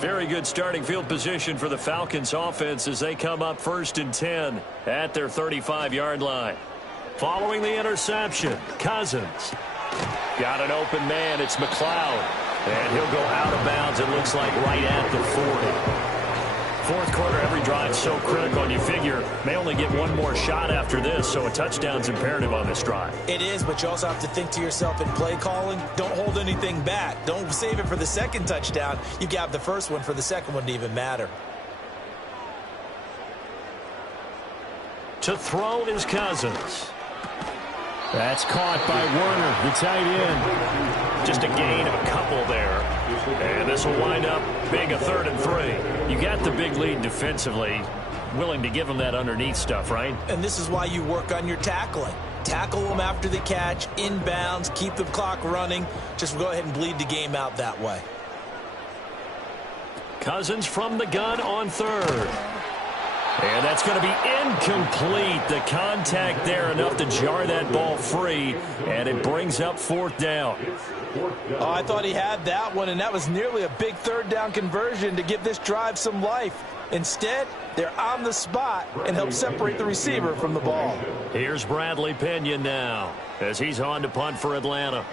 Very good starting field position for the Falcons offense as they come up 1st and 10 at their 35-yard line. Following the interception, Cousins. Got an open man. It's McLeod. And he'll go out of bounds, it looks like, right at the 40. Fourth quarter, every drive so critical, and you figure may only get one more shot after this, so a touchdown's imperative on this drive. It is, but you also have to think to yourself in play calling, don't hold anything back. Don't save it for the second touchdown. You got the first one for the second one to even matter. To throw is Cousins. That's caught by Werner, the tight end. Just a gain of a couple there. And this will wind up being a 3rd and 3. You got the big lead defensively. Willing to give them that underneath stuff, right? And this is why you work on your tackling. Tackle them after the catch, inbounds, keep the clock running. Just go ahead and bleed the game out that way. Cousins from the gun on 3rd. And that's going to be incomplete. The contact there enough to jar that ball free, and it brings up 4th down. Oh, I thought he had that one, and that was nearly a big 3rd down conversion to give this drive some life. Instead, they're on the spot and help separate the receiver from the ball. Here's Bradley Pinion now as he's on to punt for Atlanta.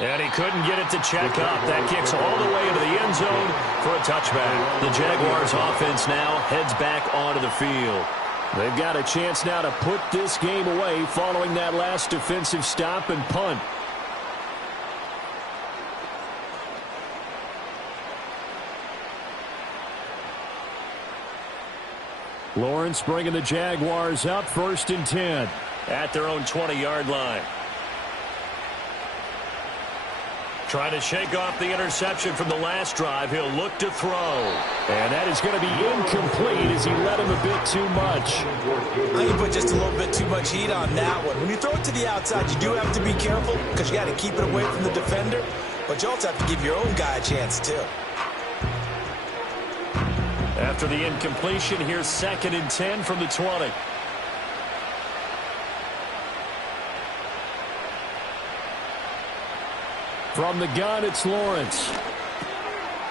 And he couldn't get it to check up. That kicks all the way into the end zone for a touchback. The Jaguars offense now heads back onto the field. They've got a chance now to put this game away following that last defensive stop and punt. Lawrence bringing the Jaguars up 1st and 10 at their own 20-yard line. Trying to shake off the interception from the last drive. He'll look to throw. And that is going to be incomplete as he let him a bit too much. I can put just a little bit too much heat on that one. When you throw it to the outside, you do have to be careful because you got to keep it away from the defender. But you also have to give your own guy a chance, too. After the incompletion, here's 2nd and 10 from the 20. From the gun, it's Lawrence.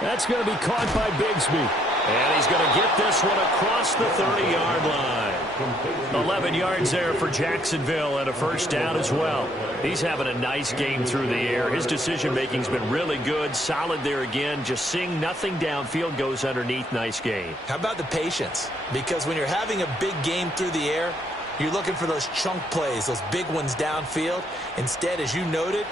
That's going to be caught by Bigsby. And he's going to get this one across the 30-yard line. 11 yards there for Jacksonville and a 1st down as well. He's having a nice game through the air. His decision-making's been really good, solid there again. Just seeing nothing downfield, goes underneath. Nice game. How about the patience? Because when you're having a big game through the air, you're looking for those chunk plays, those big ones downfield. Instead, as you noted,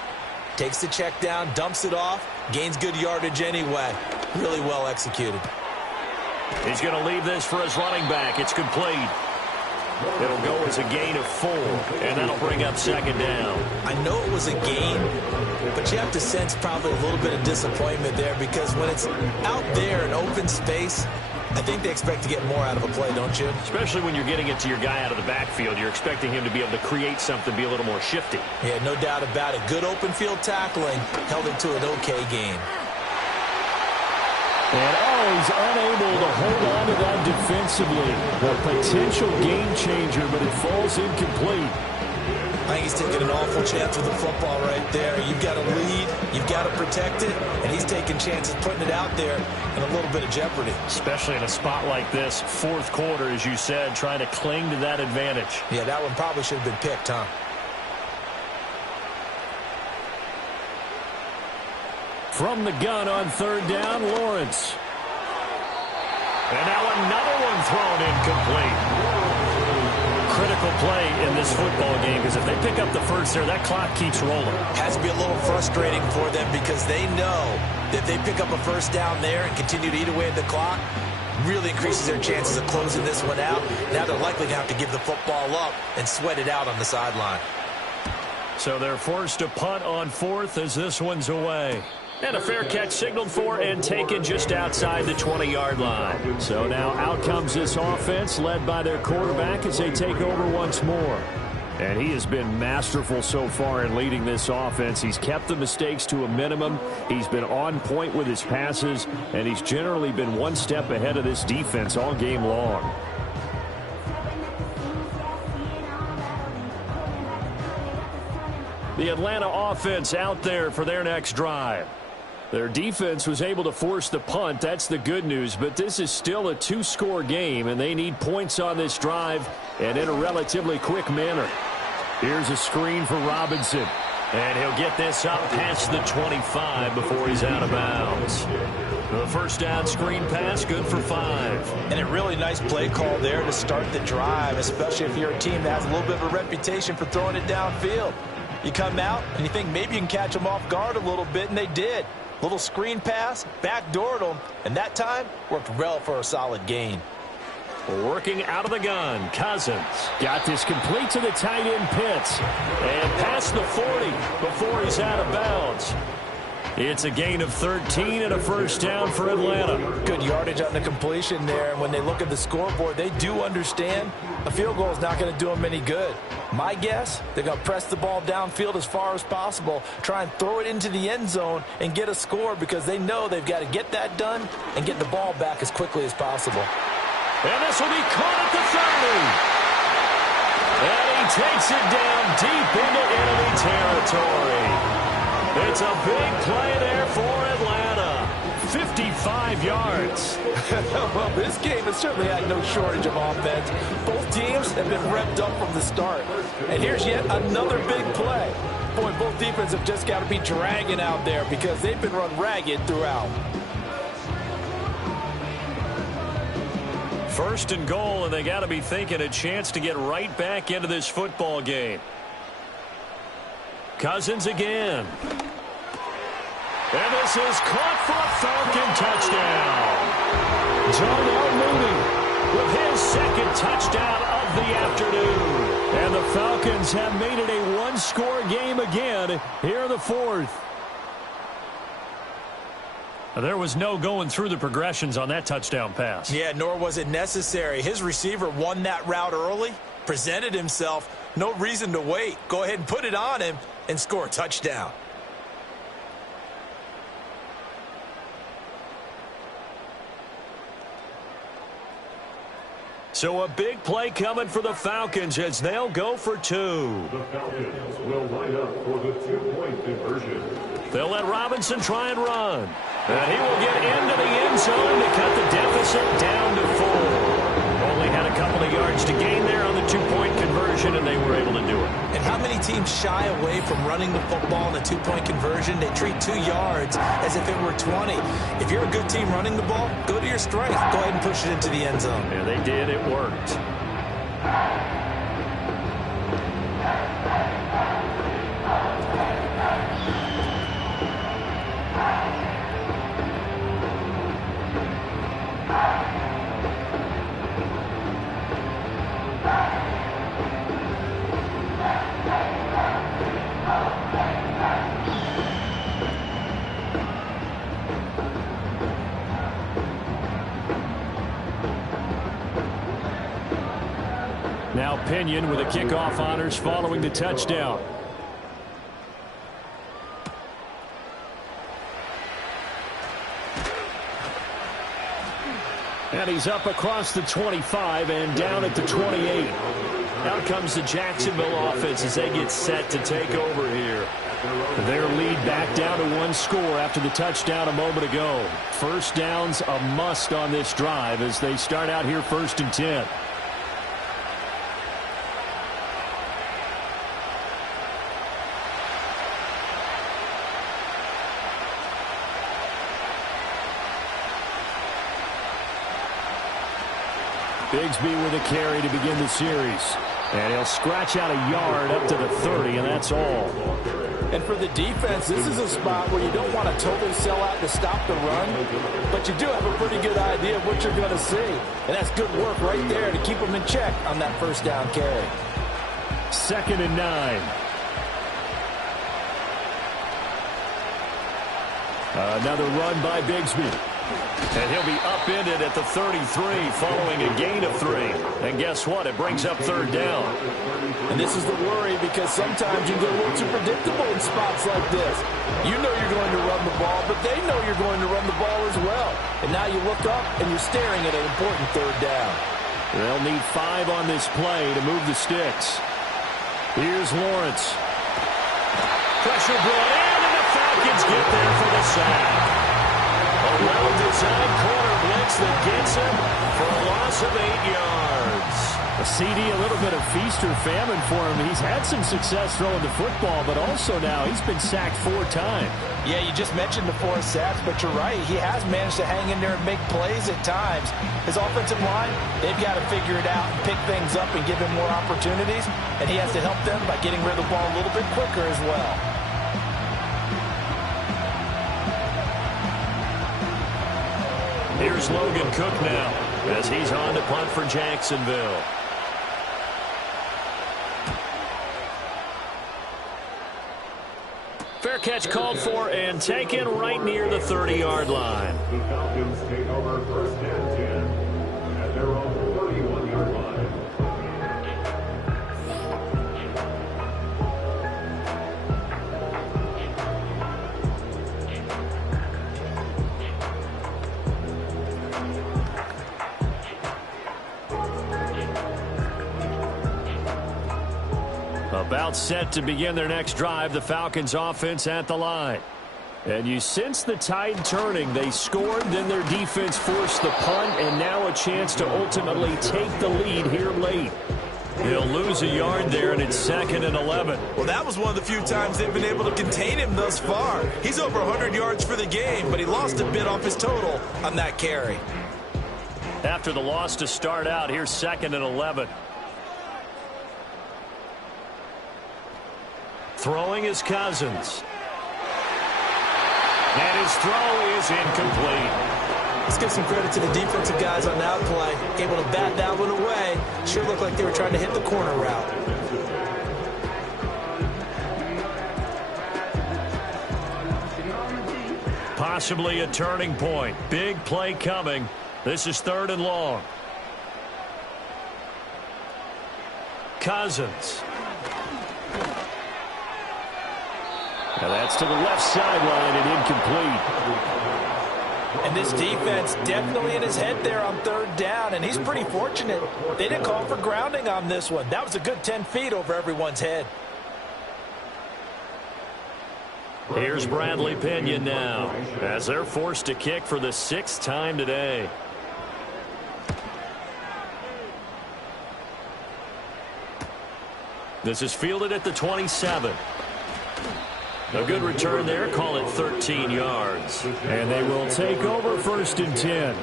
takes the check down, dumps it off, gains good yardage anyway. Really well executed. He's going to leave this for his running back. It's complete. It'll go as a gain of 4, and that'll bring up 2nd down. I know it was a gain, but you have to sense probably a little bit of disappointment there because when it's out there in open space, I think they expect to get more out of a play, don't you? Especially when you're getting it to your guy out of the backfield. You're expecting him to be able to create something, be a little more shifty. Yeah, no doubt about it. Good open field tackling held it to an okay gain. And he's unable to hold on to that defensively. A potential game changer, but it falls incomplete. I think he's taking an awful chance with the football right there. You've got to lead, you've got to protect it, and he's taking chances putting it out there in a little bit of jeopardy. Especially in a spot like this, 4th quarter, as you said, trying to cling to that advantage. Yeah, that one probably should have been picked, huh? From the gun on 3rd down, Lawrence. And now another one thrown incomplete. critical play in this football game because if they pick up the first there, that clock keeps rolling. Has to be a little frustrating for them because they know that if they pick up a first down there and continue to eat away at the clock, really increases their chances of closing this one out. Now they're likely to have to give the football up and sweat it out on the sideline. So they're forced to punt on fourth as this one's away. And a fair catch signaled for and taken just outside the 20-yard line. So now out comes this offense led by their quarterback as they take over once more. And he has been masterful so far in leading this offense. He's kept the mistakes to a minimum. He's been on point with his passes, and he's generally been one step ahead of this defense all game long. The Atlanta offense out there for their next drive. Their defense was able to force the punt. That's the good news, but this is still a two-score game, and they need points on this drive and in a relatively quick manner. Here's a screen for Robinson, and he'll get this up past the 25 before he's out of bounds. The first down screen pass, good for 5. And a really nice play call there to start the drive, especially if you're a team that has a little bit of a reputation for throwing it downfield. You come out and you think maybe you can catch them off guard a little bit, and they did. Little screen pass, backdoored them, and that time worked well for a solid gain. Working out of the gun, Cousins got this complete to the tight end Pitts and past the 40 before he's out of bounds. It's a gain of 13 and a first down for Atlanta. Good yardage on the completion there, and when they look at the scoreboard, they do understand a field goal is not going to do them any good. My guess, they're going to press the ball downfield as far as possible, try and throw it into the end zone and get a score because they know they've got to get that done and get the ball back as quickly as possible. And this will be caught at the 30. And he takes it down deep into enemy territory. It's a big play there for Atlanta. 55 yards. Well, this game has certainly had no shortage of offense. Both teams have been revved up from the start. And here's yet another big play. Boy, both defenses have just got to be dragging out there because they've been run ragged throughout. First and goal, and they got to be thinking a chance to get right back into this football game. Cousins again. And this is caught for a Falcon touchdown. Darnell Mooney with his second touchdown of the afternoon. And the Falcons have made it a one-score game again here in the fourth. There was no going through the progressions on that touchdown pass. Yeah, nor was it necessary. His receiver won that route early, presented himself. No reason to wait. Go ahead and put it on him and score a touchdown. So a big play coming for the Falcons as they'll go for 2. The Falcons will line up for the two-point conversion. They'll let Robinson try and run. And he will get into the end zone to cut the deficit down to 4. Only had a couple of yards to gain there on the two-point conversion, and they were able to do it. And how many teams shy away from running the football in the two-point conversion? They treat 2 yards as if it were 20. If you're a good team running the ball, go to your strength. Go ahead and push it into the end zone. And they did. It worked. Now Pinion with the kickoff honors following the touchdown. And he's up across the 25 and down at the 28. Out comes the Jacksonville offense as they get set to take over here. Their lead back down to 1 score after the touchdown a moment ago. First down's a must on this drive as they start out here 1st and 10. Bigsby with a carry to begin the series. And he'll scratch out a yard up to the 30, and that's all. And for the defense, this is a spot where you don't want to totally sell out to stop the run, but you do have a pretty good idea of what you're going to see. And that's good work right there to keep them in check on that first down carry. 2nd and 9. Another run by Bigsby. And he'll be upended at the 33 following a gain of 3. And guess what? It brings up 3rd down. And this is the worry because sometimes you get a little too predictable in spots like this. You know you're going to run the ball, but they know you're going to run the ball as well. And now you look up and you're staring at an important 3rd down. They'll need 5 on this play to move the sticks. Here's Lawrence. Pressure brought in, and the Falcons get there for the sack. A well-designed corner blitz that gets him for a loss of 8 yards. A CD, a little bit of feast or famine for him. He's had some success throwing the football, but also now he's been sacked 4 times. Yeah, you just mentioned the 4 sacks, but you're right. He has managed to hang in there and make plays at times. His offensive line, they've got to figure it out and pick things up and give him more opportunities, and he has to help them by getting rid of the ball a little bit quicker as well. Here's Logan Cook now as he's on to punt for Jacksonville. Fair catch called for and taken right near the 30-yard line. The Falcons take over 1st and 10 at their own 31-yard line. About set to begin their next drive, the Falcons offense at the line. And you sense the tide turning. They scored, then their defense forced the punt, and now a chance to ultimately take the lead here late. He'll lose a yard there, and it's 2nd and 11. Well, that was one of the few times they've been able to contain him thus far. He's over 100 yards for the game, but he lost a bit off his total on that carry. After the loss to start out, here's 2nd and 11. Throwing is Cousins. And his throw is incomplete. Let's give some credit to the defensive guys on that play. Able to bat that one away. Sure looked like they were trying to hit the corner route. Possibly a turning point. Big play coming. This is 3rd and long. Cousins. Now that's to the left sideline and incomplete. And this defense definitely in his head there on 3rd down, and he's pretty fortunate. They didn't call for grounding on this one. That was a good 10 feet over everyone's head. Here's Bradley Pinion now as they're forced to kick for the 6th time today. This is fielded at the 27. A good return there. Call it 13 yards. And they will take over 1st and 10.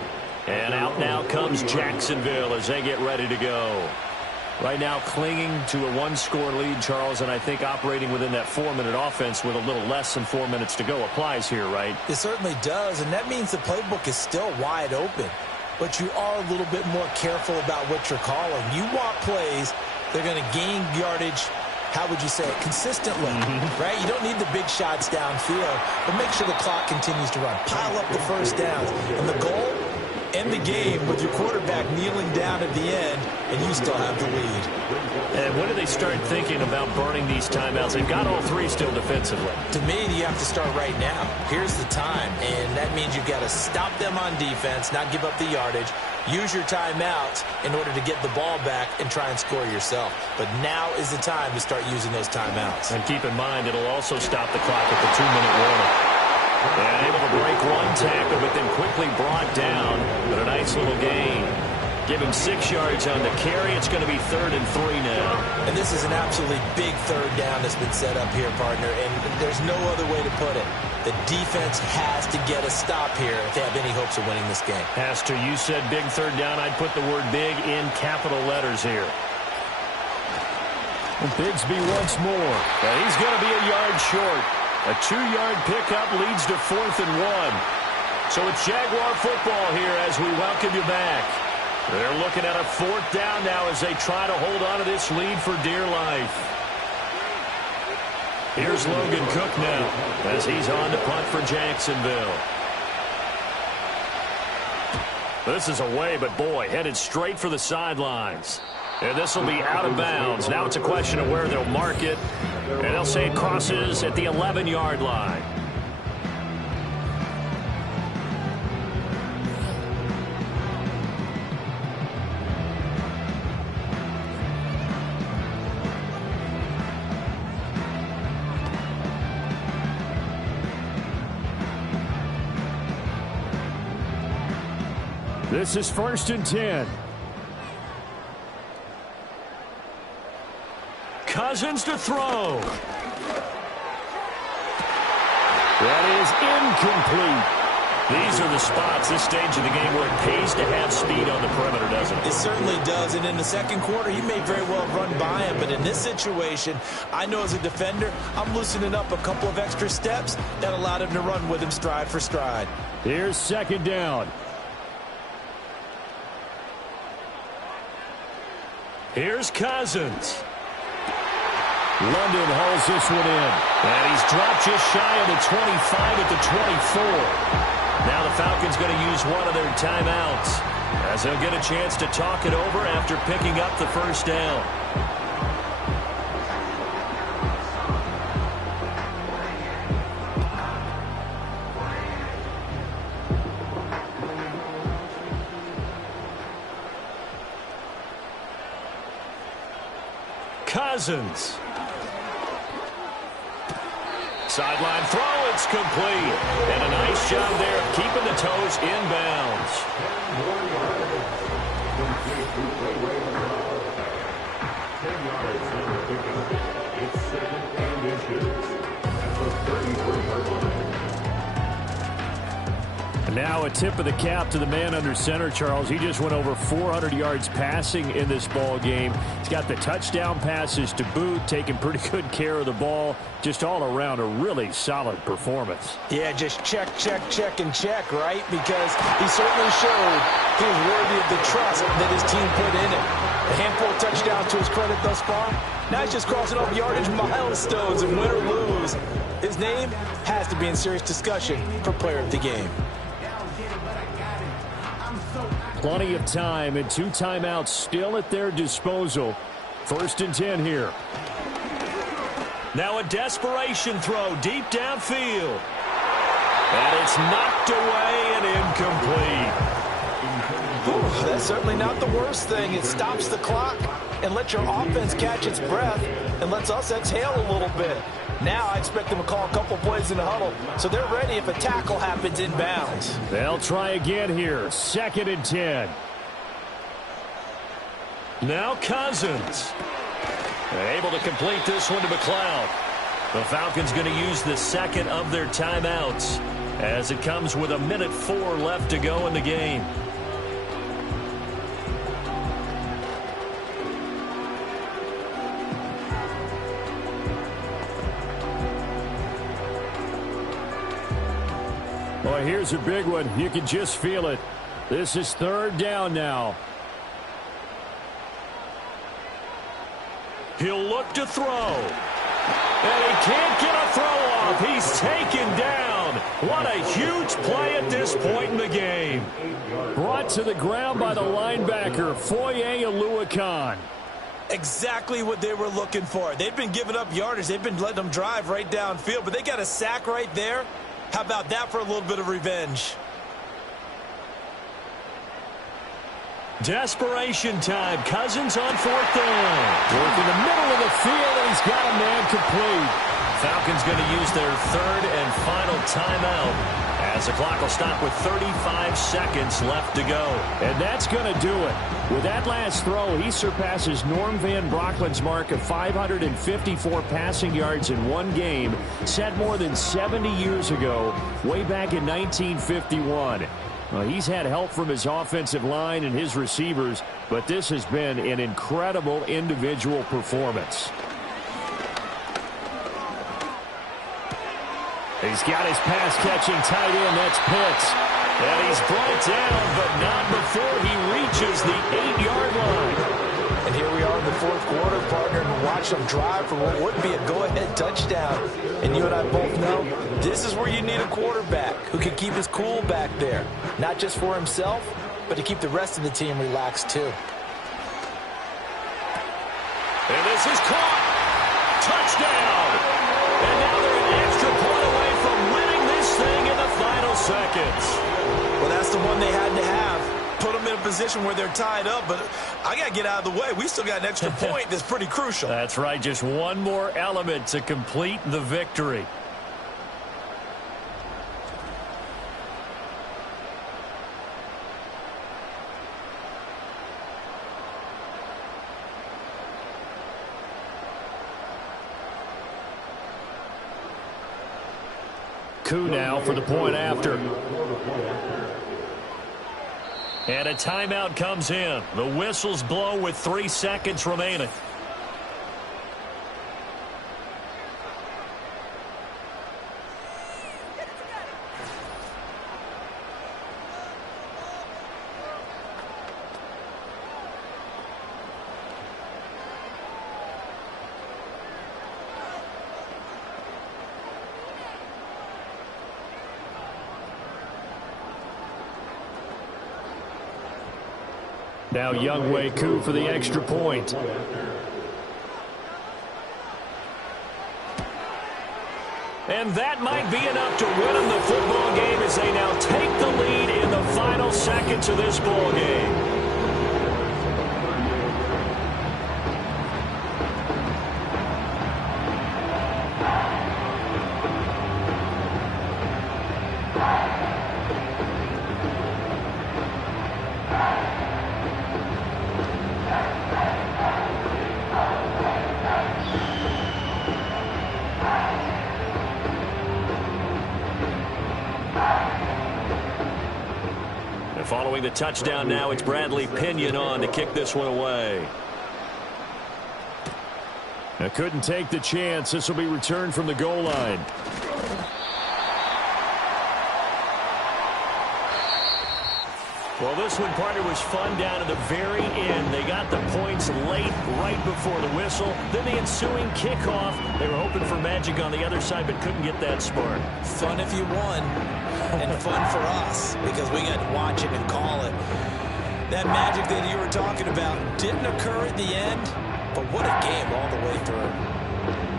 And out now comes Jacksonville as they get ready to go. Right now clinging to a 1-score lead, Charles, and I think operating within that 4-minute offense with a little less than 4 minutes to go applies here, right? It certainly does, and that means the playbook is still wide open. But you are a little bit more careful about what you're calling. You want plays, they're going to gain yardage, how would you say it, consistently, right? You don't need the big shots downfield, but make sure the clock continues to run. Pile up the first downs. And the goal, end the game with your quarterback kneeling down at the end, and you still have the lead. And when do they start thinking about burning these timeouts? They've got all 3 still defensively. To me, you have to start right now. Here's the time, and that means you've got to stop them on defense, not give up the yardage. Use your timeouts in order to get the ball back and try and score yourself. But now is the time to start using those timeouts. And keep in mind, it'll also stop the clock at the 2-minute warning. And able to break one tackle, but then quickly brought down. But a nice little gain. Give him 6 yards on the carry. It's going to be 3rd and 3 now. And this is an absolutely big 3rd down that's been set up here, partner. And there's no other way to put it. The defense has to get a stop here if they have any hopes of winning this game. Has to. You said big 3rd down. I'd put the word big in capital letters here. Bigsby once more. And he's going to be a yard short. A 2-yard pickup leads to 4th and 1. So it's Jaguar football here as we welcome you back. They're looking at a 4th down now as they try to hold on to this lead for dear life. Here's Logan Cook now as he's on to punt for Jacksonville. This is away, but boy, headed straight for the sidelines. And this will be out of bounds. Now it's a question of where they'll mark it. And they'll say it crosses at the 11-yard line. This is 1st and 10. Cousins to throw. That is incomplete. These are the spots, this stage of the game, where it pays to have speed on the perimeter, doesn't it? It certainly does, and in the second quarter, he may very well run by him, but in this situation, I know as a defender, I'm loosening up a couple of extra steps that allowed him to run with him stride for stride. Here's 2nd down. Here's Cousins. London hauls this one in. And he's dropped just shy of the 25 at the 24. Now the Falcons going to use one of their timeouts as they'll get a chance to talk it over after picking up the 1st down. Cousins. Sideline throw, it's complete. And a nice job there of keeping the toes inbounds. It's 2nd and inches at the 34-yard line. Now a tip of the cap to the man under center, Charles. He just went over 400 yards passing in this ball game. He's got the touchdown passes to boot, taking pretty good care of the ball. Just all around a really solid performance. Yeah, just check, and check, right? Because he certainly showed he was worthy of the trust that his team put in him. A handful of touchdowns to his credit thus far. Now he's just crossing off yardage milestones, and win or lose, his name has to be in serious discussion for player of the game. Plenty of time and 2 timeouts still at their disposal. 1st and 10 here. Now a desperation throw deep downfield. And it's knocked away and incomplete. Ooh, that's certainly not the worst thing. It stops the clock and lets your offense catch its breath and lets us exhale a little bit. Now I expect them to call a couple plays in the huddle, so they're ready if a tackle happens inbounds. They'll try again here. 2nd and 10. Now Cousins. Able to complete this one to McLeod. The Falcons going to use the 2nd of their timeouts as it comes with 1:04 left to go in the game. Well, here's a big one. You can just feel it. This is 3rd down now. He'll look to throw. And he can't get a throw off. He's taken down. What a huge play at this point in the game. Brought to the ground by the linebacker, Foye Oluokun. Exactly what they were looking for. They've been giving up yardage. They've been letting them drive right downfield, but they got a sack right there. How about that for a little bit of revenge? Desperation time. Cousins on 4th down. Working the middle of the field, and he's got a man complete. Falcons going to use their 3rd and final timeout as the clock will stop with 35 seconds left to go. And that's going to do it. With that last throw, he surpasses Norm Van Brocklin's mark of 554 passing yards in one game, set more than 70 years ago, way back in 1951. He's had help from his offensive line and his receivers, but this has been an incredible individual performance. He's got his pass-catching tight end. That's Pitts. And he's brought down, but not before he reaches the 8-yard line. And here we are in the fourth quarter, partner, and watch them drive for what would be a go-ahead touchdown. And you and I both know this is where you need a quarterback who can keep his cool back there. Not just for himself, but to keep the rest of the team relaxed too. And this is caught. Touchdown. And now they're an extra point away from winning this thing in the final seconds. Well, that's the one they had to have. Put them in a position where they're tied up, but I got to get out of the way. We still got an extra point that's pretty crucial. That's right. Just one more element to complete the victory. Coup now for the point after. And a timeout comes in. The whistles blow with 3 seconds remaining. Now Younghoe Koo for the extra point. And that might be enough to win them the football game as they now take the lead in the final seconds of this ball game. Following the touchdown now, it's Bradley Pinion on to kick this one away. I couldn't take the chance. This will be returned from the goal line. Well, this one, partner, was fun down to the very end. They got the points late, right before the whistle. Then the ensuing kickoff. They were hoping for magic on the other side, but couldn't get that spark. Fun if you won, and fun for us, because we got to watch it and call it. That magic that you were talking about didn't occur at the end, but what a game all the way through.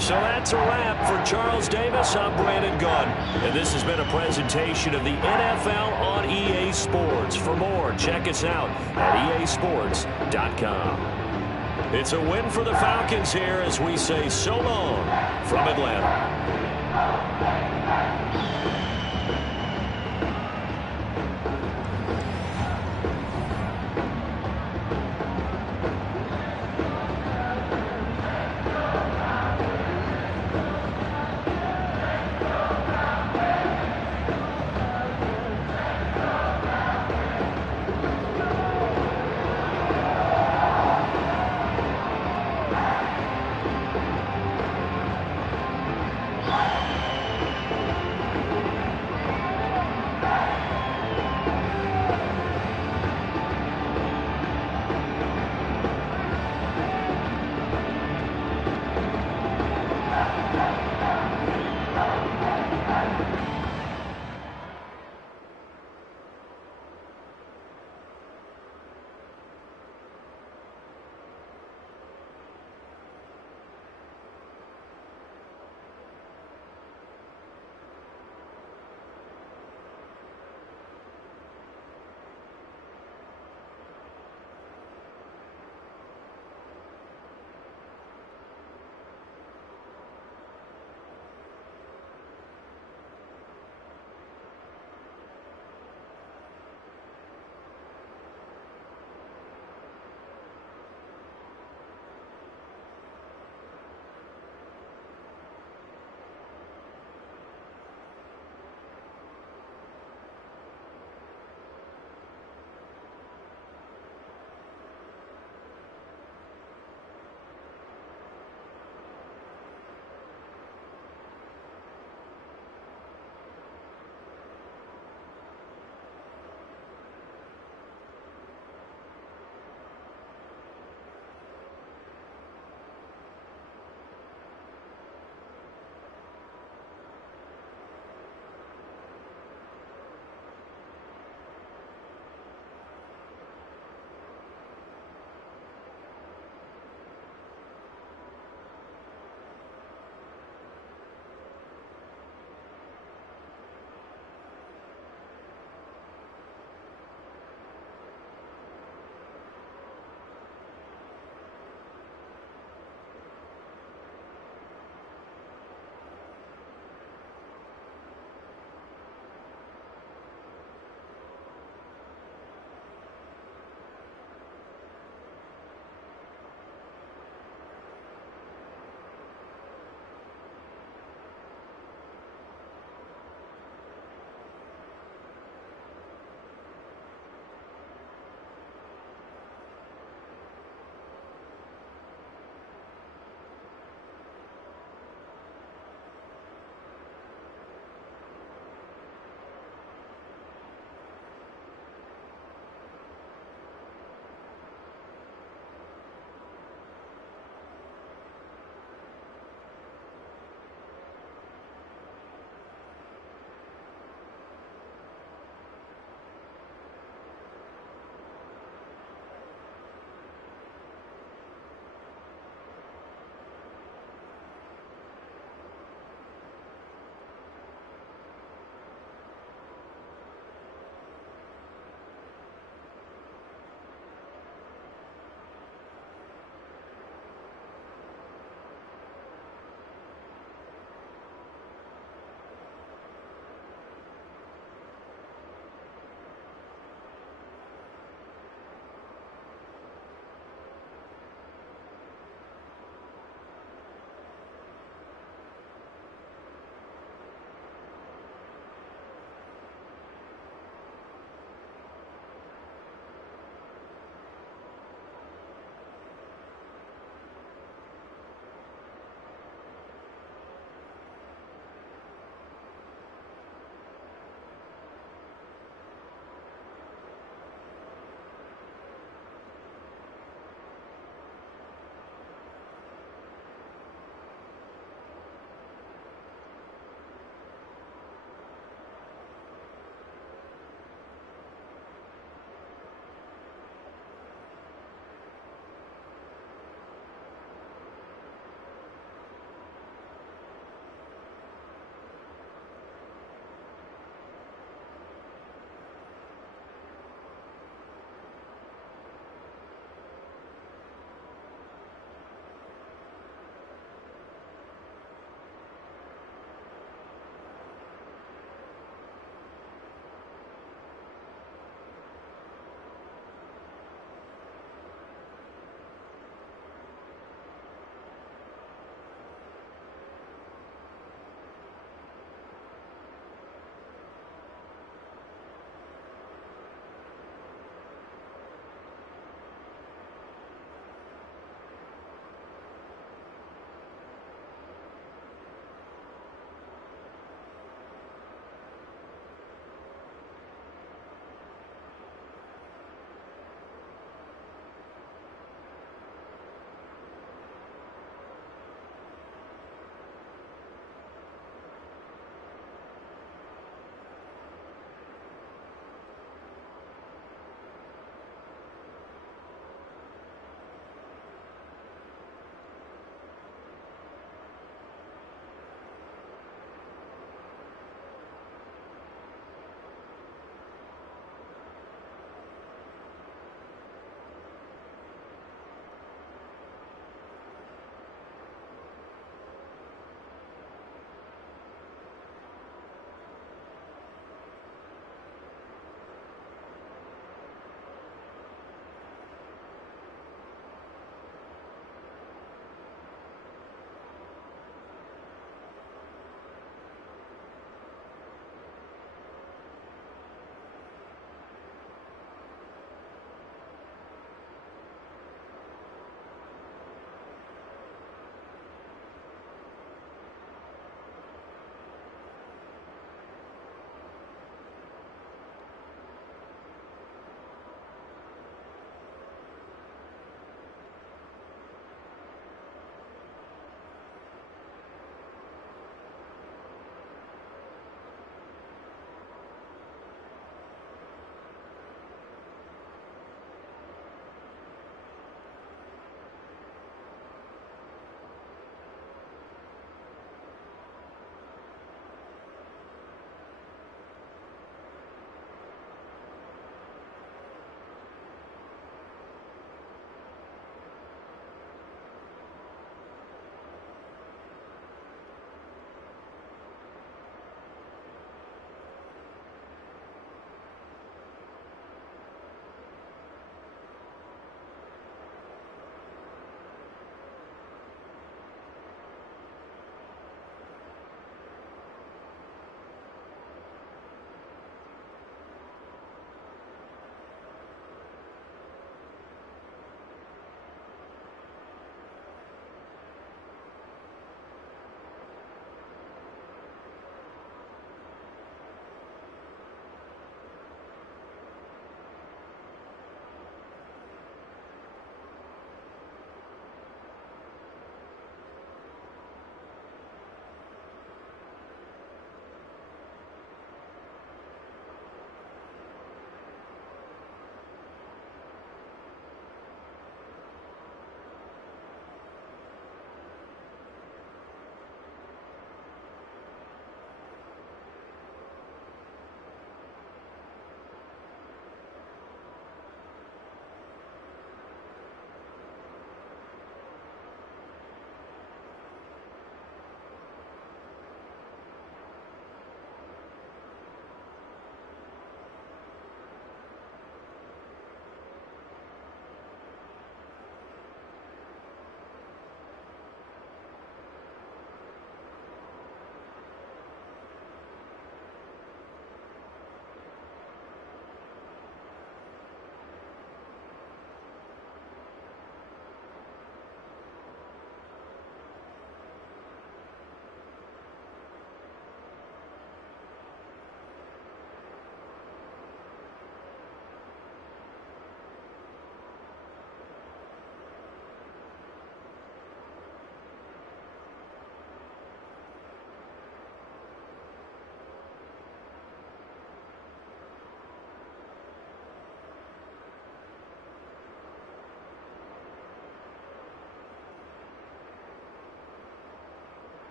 So that's a wrap for Charles Davis. I'm Brandon Gunn. And this has been a presentation of the NFL on EA Sports. For more, check us out at easports.com. It's a win for the Falcons here as we say so long from Atlanta.